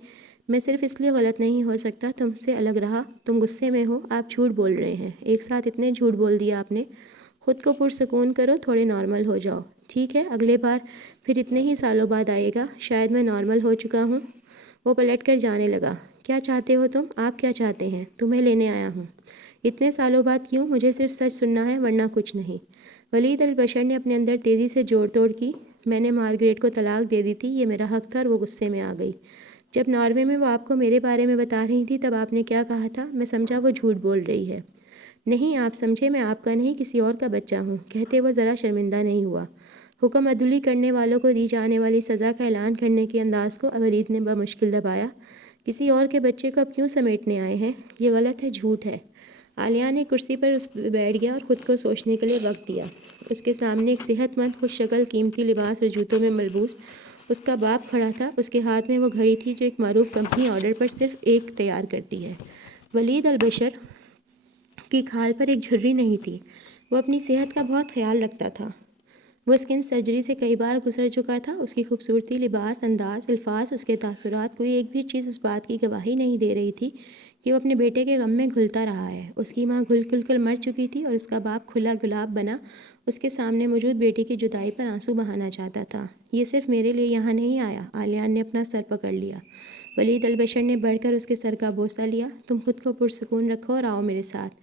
میں صرف اس لیے غلط نہیں ہو سکتا تم سے الگ رہا۔ تم غصے میں ہو، آپ جھوٹ بول رہے ہیں، ایک ساتھ اتنے جھوٹ بول دیا آپ نے۔ خود کو پرسکون کرو، تھوڑے نارمل ہو جاؤ۔ ٹھیک ہے، اگلے بار پھر اتنے ہی سالوں بعد آئے گا، شاید میں نارمل ہو چکا ہوں۔ وہ پلٹ کر جانے لگا۔ کیا چاہتے ہو تم؟ آپ کیا چاہتے ہیں؟ تمہیں لینے آیا ہوں۔ اتنے سالوں بعد کیوں؟ مجھے صرف سچ سننا ہے ورنہ کچھ نہیں۔ ولید البشر نے اپنے اندر تیزی سے جوڑ توڑ کی۔ میں نے مارگریٹ کو طلاق دے دی تھی، یہ میرا حق تھا، اور وہ غصے میں آ گئی۔ جب ناروے میں وہ آپ کو میرے بارے میں بتا رہی تھی تب آپ نے کیا کہا تھا؟ میں سمجھا وہ جھوٹ بول رہی ہے۔ نہیں، آپ سمجھے میں آپ کا نہیں کسی اور کا بچہ ہوں، کہتے وہ ذرا شرمندہ نہیں ہوا۔ حکم عدولی کرنے والوں کو دی جانے والی سزا کا اعلان کرنے کے انداز کو ولید نے بمشکل دبایا۔ کسی اور کے بچے کو اب کیوں سمیٹنے آئے ہیں؟ یہ غلط ہے، جھوٹ ہے۔ عالیہ نے کرسی پر بیٹھ گیا اور خود کو سوچنے کے لیے وقت دیا۔ اس کے سامنے ایک صحت مند، خوش شکل، قیمتی لباس اور جوتوں میں ملبوس اس کا باپ کھڑا تھا۔ اس کے ہاتھ میں وہ گھڑی تھی جو ایک معروف کمپنی آرڈر پر صرف ایک تیار کرتی ہے۔ ولید البشر کی کھال پر ایک جھرری نہیں تھی۔ وہ اپنی صحت کا بہت خیال رکھتا تھا۔ وہ اسکن سرجری سے کئی بار گزر چکا تھا۔ اس کی خوبصورتی، لباس، انداز، الفاظ، اس کے تاثرات، کوئی ایک بھی چیز اس بات کی گواہی نہیں دے رہی تھی کہ وہ اپنے بیٹے کے غم میں گھلتا رہا ہے۔ اس کی ماں گھل گھل کر مر چکی تھی اور اس کا باپ کھلا گلاب بنا اس کے سامنے موجود بیٹی کی جدائی پر آنسو بہانا چاہتا تھا۔ یہ صرف میرے لیے یہاں نہیں آیا۔ عالیہ نے اپنا سر پکڑ لیا۔ ولید البشر نے بڑھ کر اس کے سر کا بوسہ لیا۔ تم خود کو پرسکون رکھو اور آؤ میرے ساتھ۔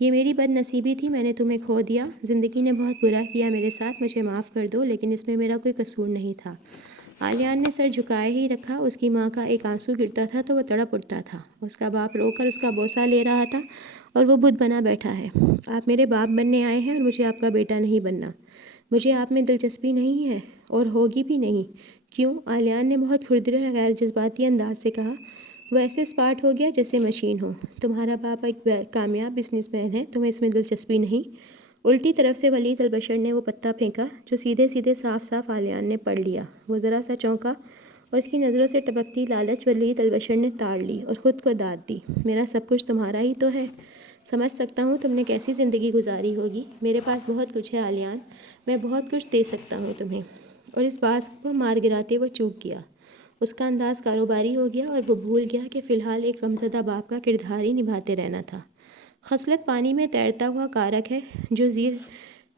یہ میری بد نصیبی تھی، میں نے تمہیں کھو دیا۔ زندگی نے بہت برا کیا میرے ساتھ، مجھے معاف کر دو، لیکن اس میں میرا کوئی قصور نہیں تھا۔ عالیہ نے سر جھکائے ہی رکھا۔ اس کی ماں کا ایک آنسو گرتا تھا تو وہ تڑپ اٹھتا تھا۔ اس کا باپ رو کر اس کا بوسہ لے رہا تھا اور وہ بت بنا بیٹھا ہے۔ آپ میرے باپ بننے آئے ہیں اور مجھے آپ کا بیٹا نہیں بننا۔ مجھے آپ میں دلچسپی نہیں ہے اور ہوگی بھی نہیں۔ کیوں؟ عالیہ نے بہت کھردرے اور غیر جذباتی انداز سے کہا۔ وہ ایسے اسپاٹ ہو گیا جیسے مشین ہو۔ تمہارا باپ ایک کامیاب بزنس مین ہے، تمہیں اس میں دلچسپی نہیں؟ الٹی طرف سے ولید البشر نے وہ پتا پھینکا جو سیدھے سیدھے صاف صاف عالیہ نے پڑھ لیا۔ وہ ذرا سا چونکا اور اس کی نظروں سے ٹپکتی لالچ ولید البشر نے تاڑ لی اور خود کو داد دی۔ میرا سب کچھ تمہارا ہی تو ہے۔ سمجھ سکتا ہوں تم نے کیسی زندگی گزاری ہوگی۔ میرے پاس بہت کچھ ہے عالیہ، میں بہت کچھ دے سکتا ہوں تمہیں۔ اور اس بات کو مار گراتے وہ چوک گیا۔ اس کا انداز کاروباری ہو گیا اور وہ بھول گیا کہ فی الحال ایک غمزدہ باپ کا کردار ہی نبھاتے رہنا تھا۔ خصلت پانی میں تیرتا ہوا کارک ہے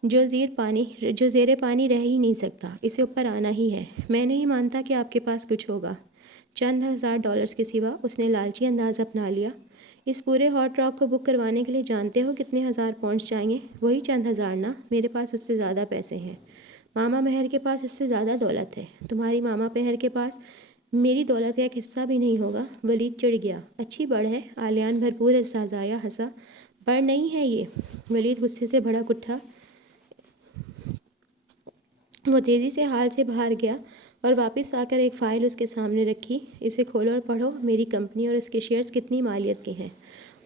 جو زیر پانی رہ ہی نہیں سکتا، اسے اوپر آنا ہی ہے۔ میں نہیں مانتا کہ آپ کے پاس کچھ ہوگا۔ چند $1000 کے سوا اس نے لالچی انداز اپنا لیا۔ اس پورے ہاٹ راک کو بک کروانے کے لیے جانتے ہو کتنے ہزار پاؤنڈز چاہیے؟ وہی چند ہزار نا، میرے پاس اس سے زیادہ پیسے ہیں۔ ماما مہر کے پاس اس سے زیادہ دولت ہے۔ تمہاری ماما مہر کے پاس میری دولت کا ایک حصہ بھی نہیں ہوگا۔ ولید چڑھ گیا۔ اچھی بڑھ ہے، عالیہ بھرپور استحضاء ہنسا۔ بڑھ نہیں ہے یہ۔ ولید غصے سے بھڑک اٹھا۔ وہ تیزی سے ہال سے باہر گیا اور واپس آ کر ایک فائل اس کے سامنے رکھی۔ اسے کھولو اور پڑھو، میری کمپنی اور اس کے شیئرز کتنی مالیت کے ہیں۔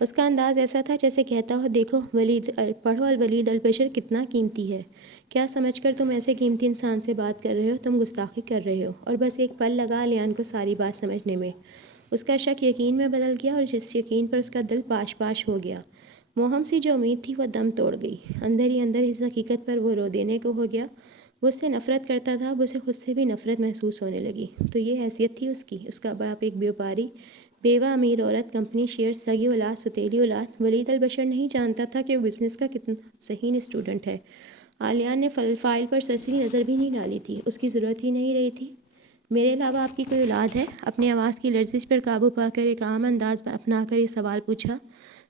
اس کا انداز ایسا تھا جیسے کہتا ہو، دیکھو ولید، پڑھو ولید البشر کتنا قیمتی ہے۔ کیا سمجھ کر تم ایسے قیمتی انسان سے بات کر رہے ہو؟ تم گستاخی کر رہے ہو۔ اور بس ایک پل لگا علیان کو ساری بات سمجھنے میں۔ اس کا شک یقین میں بدل گیا اور جس یقین پر اس کا دل پاش پاش ہو گیا، موہم سی جو امید تھی وہ دم توڑ گئی۔ اندر ہی اندر اس حقیقت پر وہ رو دینے کو ہو گیا۔ وہ اس سے نفرت کرتا تھا، اب اسے خود سے بھی نفرت محسوس ہونے لگی۔ تو یہ حیثیت تھی اس کی۔ اس کا باپ ایک بیوپاری، بیوہ، امیر عورت، کمپنی شیئر، سگی اولاد، ستیلی اولاد۔ ولید البشر نہیں جانتا تھا کہ وہ بزنس کا کتنا ذہین اسٹوڈنٹ ہے۔ عالیہ نے فائل پر سرسری نظر بھی نہیں ڈالی تھی، اس کی ضرورت ہی نہیں رہی تھی۔ میرے علاوہ آپ کی کوئی اولاد ہے؟ اپنی آواز کی لرزش پر قابو پا کر ایک عام انداز اپنا کر یہ سوال پوچھا۔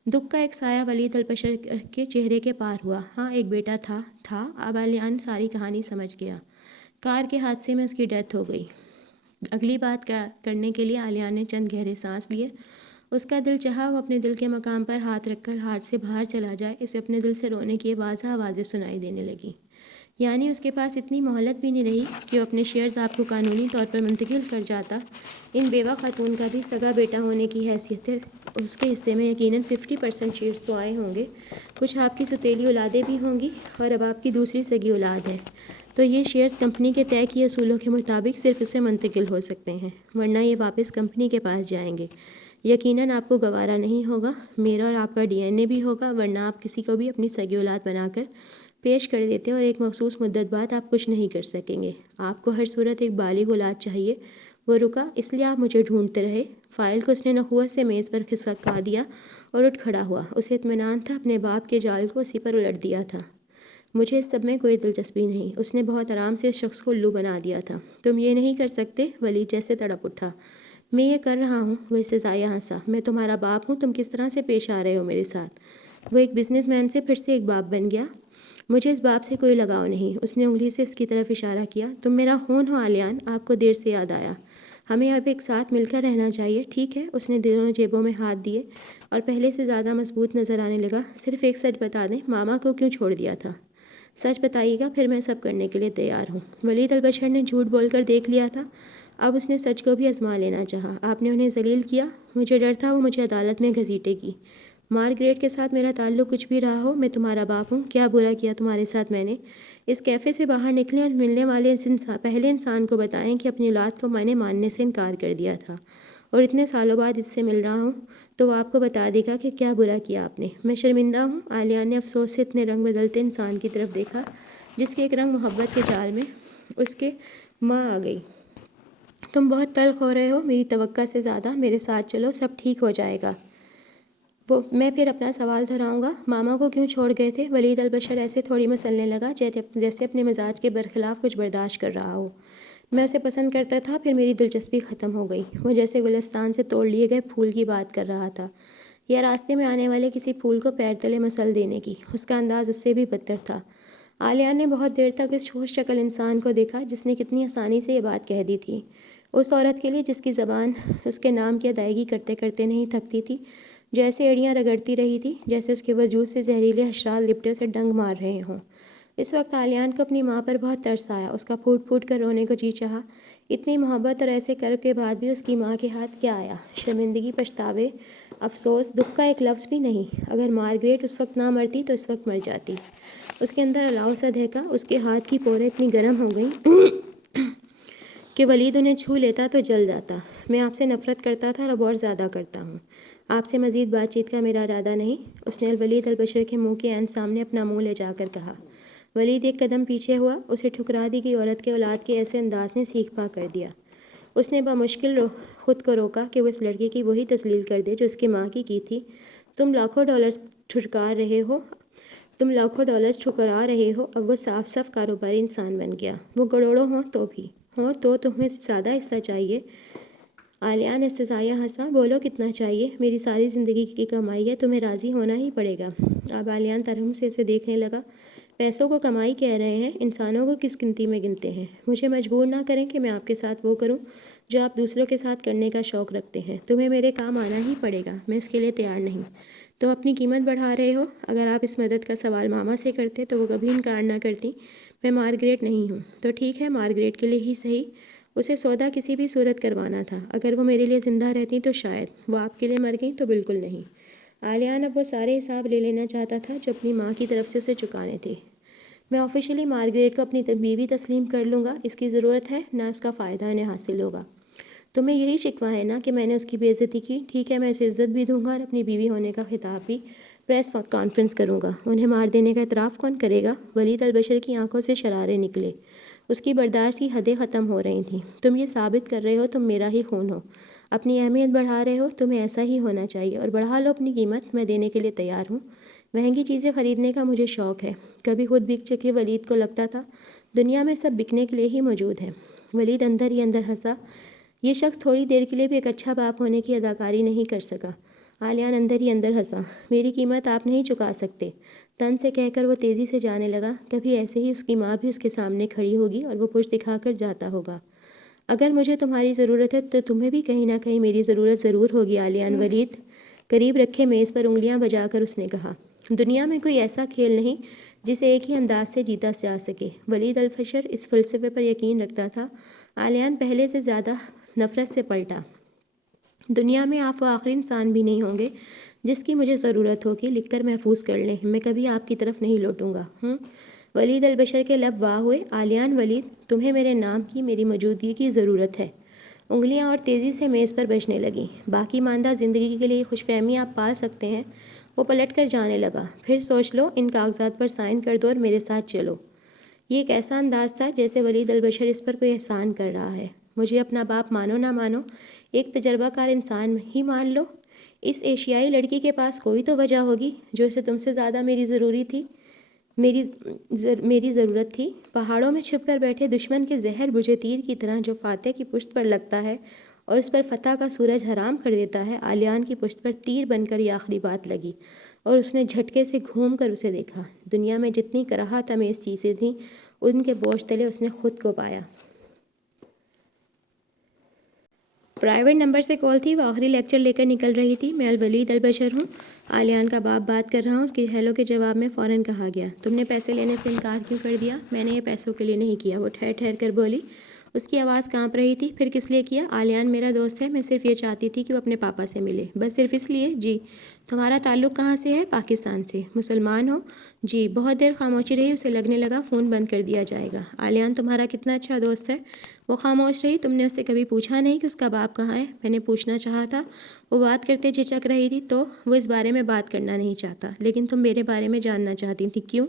دکھ کا ایک سایہ ولید البشر کے چہرے کے پار ہوا۔ ہاں، ایک بیٹا تھا۔ اب عالیہ ساری کہانی سمجھ گیا۔ کار کے حادثے میں اس کی ڈیتھ ہو گئی۔ اگلی بات کرنے کے لیے عالیہ نے چند گہرے سانس لیے۔ اس کا دل چاہا وہ اپنے دل کے مقام پر ہاتھ رکھ کر ہاتھ سے باہر چلا جائے۔ اسے اپنے دل سے رونے کی واضح آوازیں سنائی دینے لگیں۔ یعنی اس کے پاس اتنی مہلت بھی نہیں رہی کہ وہ اپنے شیئرز آپ کو قانونی طور پر منتقل کر جاتا۔ ان بیوہ خاتون کا بھی سگا بیٹا ہونے کی حیثیت ہے، اس کے حصے میں یقیناً 50% شیئرز تو آئے ہوں گے۔ کچھ آپ کی ستیلی اولادیں بھی ہوں گی اور اب آپ کی دوسری سگی اولاد ہے۔ تو یہ شیئرز کمپنی کے طے کیے اصولوں کے مطابق صرف اسے منتقل ہو سکتے ہیں، ورنہ یہ واپس کمپنی کے پاس جائیں گے۔ یقیناً آپ کو گوارا نہیں ہوگا، میرا اور آپ کا DNA بھی ہوگا، ورنہ آپ کسی کو بھی اپنی سگی اولاد بنا کر پیش کر دیتے اور ایک مخصوص مدت بعد آپ کچھ نہیں کر سکیں گے۔ آپ کو ہر صورت ایک بالغ اولاد چاہیے۔ وہ رکا، اس لیے آپ مجھے ڈھونڈتے رہے۔ فائل کو اس نے نخوت سے میز پر کھسکا دیا اور اٹھ کھڑا ہوا۔ اسے اطمینان تھا اپنے باپ کے جال کو اسی پر الٹ دیا تھا۔ مجھے اس سب میں کوئی دلچسپی نہیں۔ اس نے بہت آرام سے اس شخص کو الو بنا دیا تھا۔ تم یہ نہیں کر سکتے؟ ولید جیسے تڑپ اٹھا۔ میں یہ کر رہا ہوں۔ وہ استضاعیہ ہنسا۔ میں تمہارا باپ ہوں، تم کس طرح سے پیش آ رہے ہو میرے ساتھ؟ وہ ایک بزنس مین سے پھر سے ایک باپ بن گیا۔ مجھے اس باپ سے کوئی لگاؤ نہیں۔ اس نے انگلی سے اس کی طرف اشارہ کیا۔ تم میرا خون ہو آلیان، آپ کو دیر سے یاد آیا۔ ہمیں اب ایک ساتھ مل کر رہنا چاہیے، ٹھیک ہے؟ اس نے دونوں جیبوں میں ہاتھ دیے اور پہلے سے زیادہ مضبوط نظر آنے لگا۔ صرف ایک سچ بتا دیں، ماما کو کیوں چھوڑ دیا تھا؟ سچ بتائیے گا، پھر میں سب کرنے کے لیے تیار ہوں۔ ولید البشر نے جھوٹ بول کر دیکھ لیا تھا، اب اس نے سچ کو بھی آزما لینا چاہا۔ آپ نے انہیں ذلیل کیا، مجھے ڈر تھا وہ مجھے عدالت میں گھسیٹے گی۔ مارگریٹ کے ساتھ میرا تعلق کچھ بھی رہا ہو، میں تمہارا باپ ہوں۔ کیا برا کیا تمہارے ساتھ میں نے؟ اس کیفے سے باہر نکلیں اور ملنے والے پہلے انسان کو بتائیں کہ اپنی اولاد کو میں نے ماننے سے انکار کر دیا تھا اور اتنے سالوں بعد اس سے مل رہا ہوں تو وہ آپ کو بتا دے گا کہ کیا برا کیا آپ نے۔ میں شرمندہ ہوں۔ آلیان نے افسوس سے اتنے رنگ بدلتے انسان کی طرف دیکھا جس کے ایک رنگ محبت کے جال میں اس کے ماں آ گئی۔ تم بہت تلخ ہو رہے ہو، میری توقع سے زیادہ۔ میرے ساتھ چلو، سب ٹھیک ہو جائے گا۔ میں پھر اپنا سوال دہراؤں گا، ماما کو کیوں چھوڑ گئے تھے؟ ولید البشر ایسے تھوڑی مسلنے لگا جیسے اپنے مزاج کے برخلاف کچھ برداشت کر رہا ہو۔ میں اسے پسند کرتا تھا، پھر میری دلچسپی ختم ہو گئی۔ وہ جیسے گلستان سے توڑ لیے گئے پھول کی بات کر رہا تھا یا راستے میں آنے والے کسی پھول کو پیر تلے مسل دینے کی۔ اس کا انداز اس سے بھی بدتر تھا۔ آلیان نے بہت دیر تک اس ہوش شکل انسان کو دیکھا جس نے کتنی آسانی سے یہ بات کہہ دی تھی، اس عورت کے لیے جس کی زبان اس کے نام کی ادائیگی کرتے کرتے نہیں تھکتی تھی، جیسے ایڑیاں رگڑتی رہی تھی، جیسے اس کے وجود سے زہریلے حشرات لپٹے اسے ڈنگ مار رہے ہوں۔ اس وقت آلیان کو اپنی ماں پر بہت ترس آیا۔ اس کا پھوٹ پھوٹ کر رونے کو جی چاہا۔ اتنی محبت اور ایسے کرب کے بعد بھی اس کی ماں کے ہاتھ کیا آیا؟ شرمندگی، پچھتاوے، افسوس، دکھ کا ایک لفظ بھی نہیں۔ اگر مارگریٹ اس وقت نہ مرتی تو اس وقت مر جاتی۔ اس کے اندر الاؤ سا دہکا، اس کے ہاتھ کی پوریں اتنی گرم ہو گئیں کہ ولید انہیں چھو لیتا تو جل جاتا۔ میں آپ سے نفرت کرتا تھا اور اب اور زیادہ کرتا ہوں۔ آپ سے مزید بات چیت کا میرا ارادہ نہیں، اس نے ولید البشر کے منہ کے عین سامنے اپنا منہ لے جا کر کہا۔ ولید ایک قدم پیچھے ہوا۔ اسے ٹھکرا دی گئی عورت کے اولاد کے ایسے انداز نے سیکھ پا کر دیا۔ اس نے بمشکل خود کو روکا کہ وہ اس لڑکے کی وہی تذلیل کر دے جو اس کی ماں کی تھی۔ تم لاکھوں ڈالرز ٹھکرا رہے ہو، اب وہ صاف صاف کاروباری انسان بن گیا۔ وہ کروڑوں ہوں تو تمہیں زیادہ حصہ چاہیے۔ آلیان استضاعیہ ہنسا۔ بولو کتنا چاہیے؟ میری ساری زندگی کی کمائی ہے، تمہیں راضی ہونا ہی پڑے گا۔ اب آلیان ترہم سے اسے دیکھنے لگا۔ پیسوں کو کمائی کہہ رہے ہیں، انسانوں کو کس گنتی میں گنتے ہیں؟ مجھے مجبور نہ کریں کہ میں آپ کے ساتھ وہ کروں جو آپ دوسروں کے ساتھ کرنے کا شوق رکھتے ہیں۔ تمہیں میرے کام آنا ہی پڑے گا، میں اس کے لیے تیار نہیں۔ تم اپنی قیمت بڑھا رہے ہو۔ اگر آپ اس مدد کا سوال ماما سے کرتے تو وہ کبھی انکار نہ کرتی۔ میں مارگریٹ نہیں ہوں۔ تو ٹھیک ہے، مارگریٹ کے لیے ہی صحیح۔ اسے سودا کسی بھی صورت کروانا تھا۔ اگر وہ میرے لیے زندہ رہتی تو شاید، وہ آپ کے لیے مر گئیں تو بالکل نہیں۔ آلیان اب وہ سارے حساب لے لینا چاہتا تھا جو اپنی ماں کی طرف سے اسے چکانے تھے۔ میں آفیشلی مارگریٹ کو اپنی بیوی تسلیم کر لوں گا، اس کی ضرورت ہے، نہ اس کا فائدہ انہیں حاصل ہوگا۔ تمہیں یہی شکوہ ہے نا کہ میں نے اس کی بے عزتی کی؟ ٹھیک ہے، میں اسے عزت بھی دوں گا اور اپنی بیوی ہونے کا خطاب بھی پریس کانفرنس کروں گا۔ انہیں مار دینے کا اعتراف کون کرے گا؟ ولید البشر کی آنکھوں سے شرارے نکلے۔ اس کی برداشت کی حدیں ختم ہو رہی تھیں۔ تم یہ ثابت کر رہے ہو تم میرا ہی خون ہو، اپنی اہمیت بڑھا رہے ہو۔ تمہیں ایسا ہی ہونا چاہیے، اور بڑھا لو اپنی قیمت، میں دینے کے لیے تیار ہوں۔ مہنگی چیزیں خریدنے کا مجھے شوق ہے، کبھی خود بک چکے۔ ولید کو لگتا تھا دنیا میں سب بکنے کے لیے ہی موجود ہے۔ ولید اندر ہی اندر ہنسا۔ یہ شخص تھوڑی دیر کے لیے بھی ایک اچھا باپ ہونے کی اداکاری نہیں کر سکا۔ آلیان اندر ہی اندر ہنسا۔ میری قیمت آپ نہیں چکا سکتے، تن سے کہہ کر وہ تیزی سے جانے لگا۔ کبھی ایسے ہی اس کی ماں بھی اس کے سامنے کھڑی ہوگی اور وہ پشت دکھا کر جاتا ہوگا۔ اگر مجھے تمہاری ضرورت ہے تو تمہیں بھی کہیں نہ کہیں میری ضرورت ضرور ہوگی آلیان۔ ولید قریب رکھے میز پر انگلیاں بجا کر اس نے کہا، دنیا میں کوئی ایسا کھیل نہیں جسے ایک ہی انداز سے جیتا جا سکے۔ ولید البشر اس فلسفے پر یقین رکھتا تھا۔ آلیان پہلے سے زیادہ نفرت سے پلٹا۔ دنیا میں آپ وہ آخری انسان بھی نہیں ہوں گے جس کی مجھے ضرورت ہوگی، لکھ کر محفوظ کر لیں، میں کبھی آپ کی طرف نہیں لوٹوں گا۔ ولید البشر کے لب واہ ہوئے۔ آلیان ولید، تمہیں میرے نام کی، میری موجودگی کی ضرورت ہے۔ انگلیاں اور تیزی سے میز پر بجنے لگیں۔ باقی ماندہ زندگی کے لیے خوش فہمی آپ پال سکتے ہیں۔ وہ پلٹ کر جانے لگا۔ پھر سوچ لو، ان کاغذات پر سائن کر دو اور میرے ساتھ چلو۔ یہ ایک ایسا انداز تھا جیسے ولید البشر اس پر کوئی احسان کر رہا ہے۔ مجھے اپنا باپ مانو نہ مانو، ایک تجربہ کار انسان ہی مان لو، اس ایشیائی لڑکی کے پاس کوئی تو وجہ ہوگی جو اسے تم سے زیادہ میری ضرورت تھی۔ پہاڑوں میں چھپ کر بیٹھے دشمن کے زہر بجھے تیر کی طرح جو فاتح کی پشت پر لگتا ہے اور اس پر فتح کا سورج حرام کر دیتا ہے، عالیان کی پشت پر تیر بن کر یہ آخری بات لگی اور اس نے جھٹکے سے گھوم کر اسے دیکھا۔ دنیا میں جتنی کراہت امیز چیزیں تھیں ان کے بوجھ تلے اس نے خود کو پایا۔ پرائیویٹ نمبر سے کال تھی، وہ آخری لیکچر لے کر نکل رہی تھی۔ میں الولید البشر ہوں، عالیان کا باپ بات کر رہا ہوں۔ اس کی ہیلو کے جواب میں فوراً کہا گیا، تم نے پیسے لینے سے انکار کیوں کر دیا؟ میں نے یہ پیسوں کے لیے نہیں کیا، وہ ٹھہر ٹھہر کر بولی۔ اس کی آواز کانپ رہی تھی۔ پھر کس لیے کیا؟ عالیان میرا دوست ہے، میں صرف یہ چاہتی تھی کہ وہ اپنے پاپا سے ملے، بس صرف اس لیے۔ جی۔ تمہارا تعلق کہاں سے ہے؟ پاکستان سے۔ مسلمان ہو؟ جی۔ بہت دیر خاموشی رہی، اسے لگنے لگا فون بند کر دیا جائے گا۔ عالیان تمہارا کتنا اچھا دوست ہے۔ وہ خاموش رہی۔ تم نے اس سے کبھی پوچھا نہیں کہ اس کا باپ کہاں ہے؟ میں نے پوچھنا چاہا تھا، وہ بات کرتے جھجک رہی تھی، تو وہ اس بارے میں بات کرنا نہیں چاہتا، لیکن تم میرے بارے میں جاننا چاہتی تھی، کیوں؟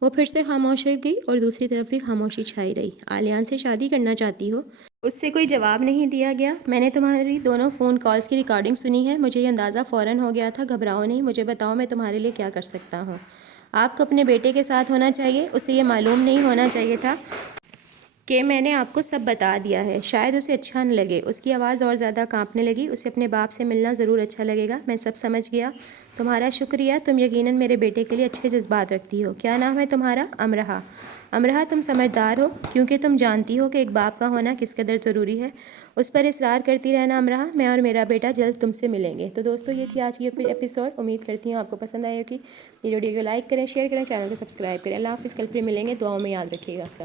وہ پھر سے خاموش ہو گئی اور دوسری طرف بھی خاموشی چھائی رہی۔ عالیان سے شادی کرنا چاہتی ہو؟ اس سے کوئی جواب نہیں دیا گیا۔ میں نے تمہاری دونوں فون کالز کی ریکارڈنگ سنی ہے، مجھے یہ اندازہ فوراً ہو گیا تھا۔ گھبراؤ نہیں، مجھے بتاؤ میں تمہارے لیے کیا کر سکتا ہوں۔ آپ کو اپنے بیٹے کے ساتھ ہونا چاہیے، اسے یہ معلوم نہیں ہونا چاہیے تھا کہ میں نے آپ کو سب بتا دیا ہے۔ شاید اسے اچھا نہ لگے۔ اس کی آواز اور زیادہ کانپنے لگی۔ اسے اپنے باپ سے ملنا ضرور اچھا لگے گا، میں سب سمجھ گیا۔ تمہارا شکریہ، تم یقیناً میرے بیٹے کے لیے اچھے جذبات رکھتی ہو۔ کیا نام ہے تمہارا؟ امرہ۔ امرہ، تم سمجھدار ہو کیونکہ تم جانتی ہو کہ ایک باپ کا ہونا کس قدر ضروری ہے۔ اس پر اصرار کرتی رہنا امرہ، میں اور میرا بیٹا جلد تم سے ملیں گے۔ تو دوستو، یہ تھی آج کی ایپیسوڈ۔ امید کرتی ہوں آپ کو پسند آئی ہوگی۔ میری ویڈیو کو لائک کریں، شیئر کریں، چینل کو سبسکرائب کریں۔ اللہ حافظ، کل پھر ملیں گے، دعاؤں میں یاد رکھیے گا۔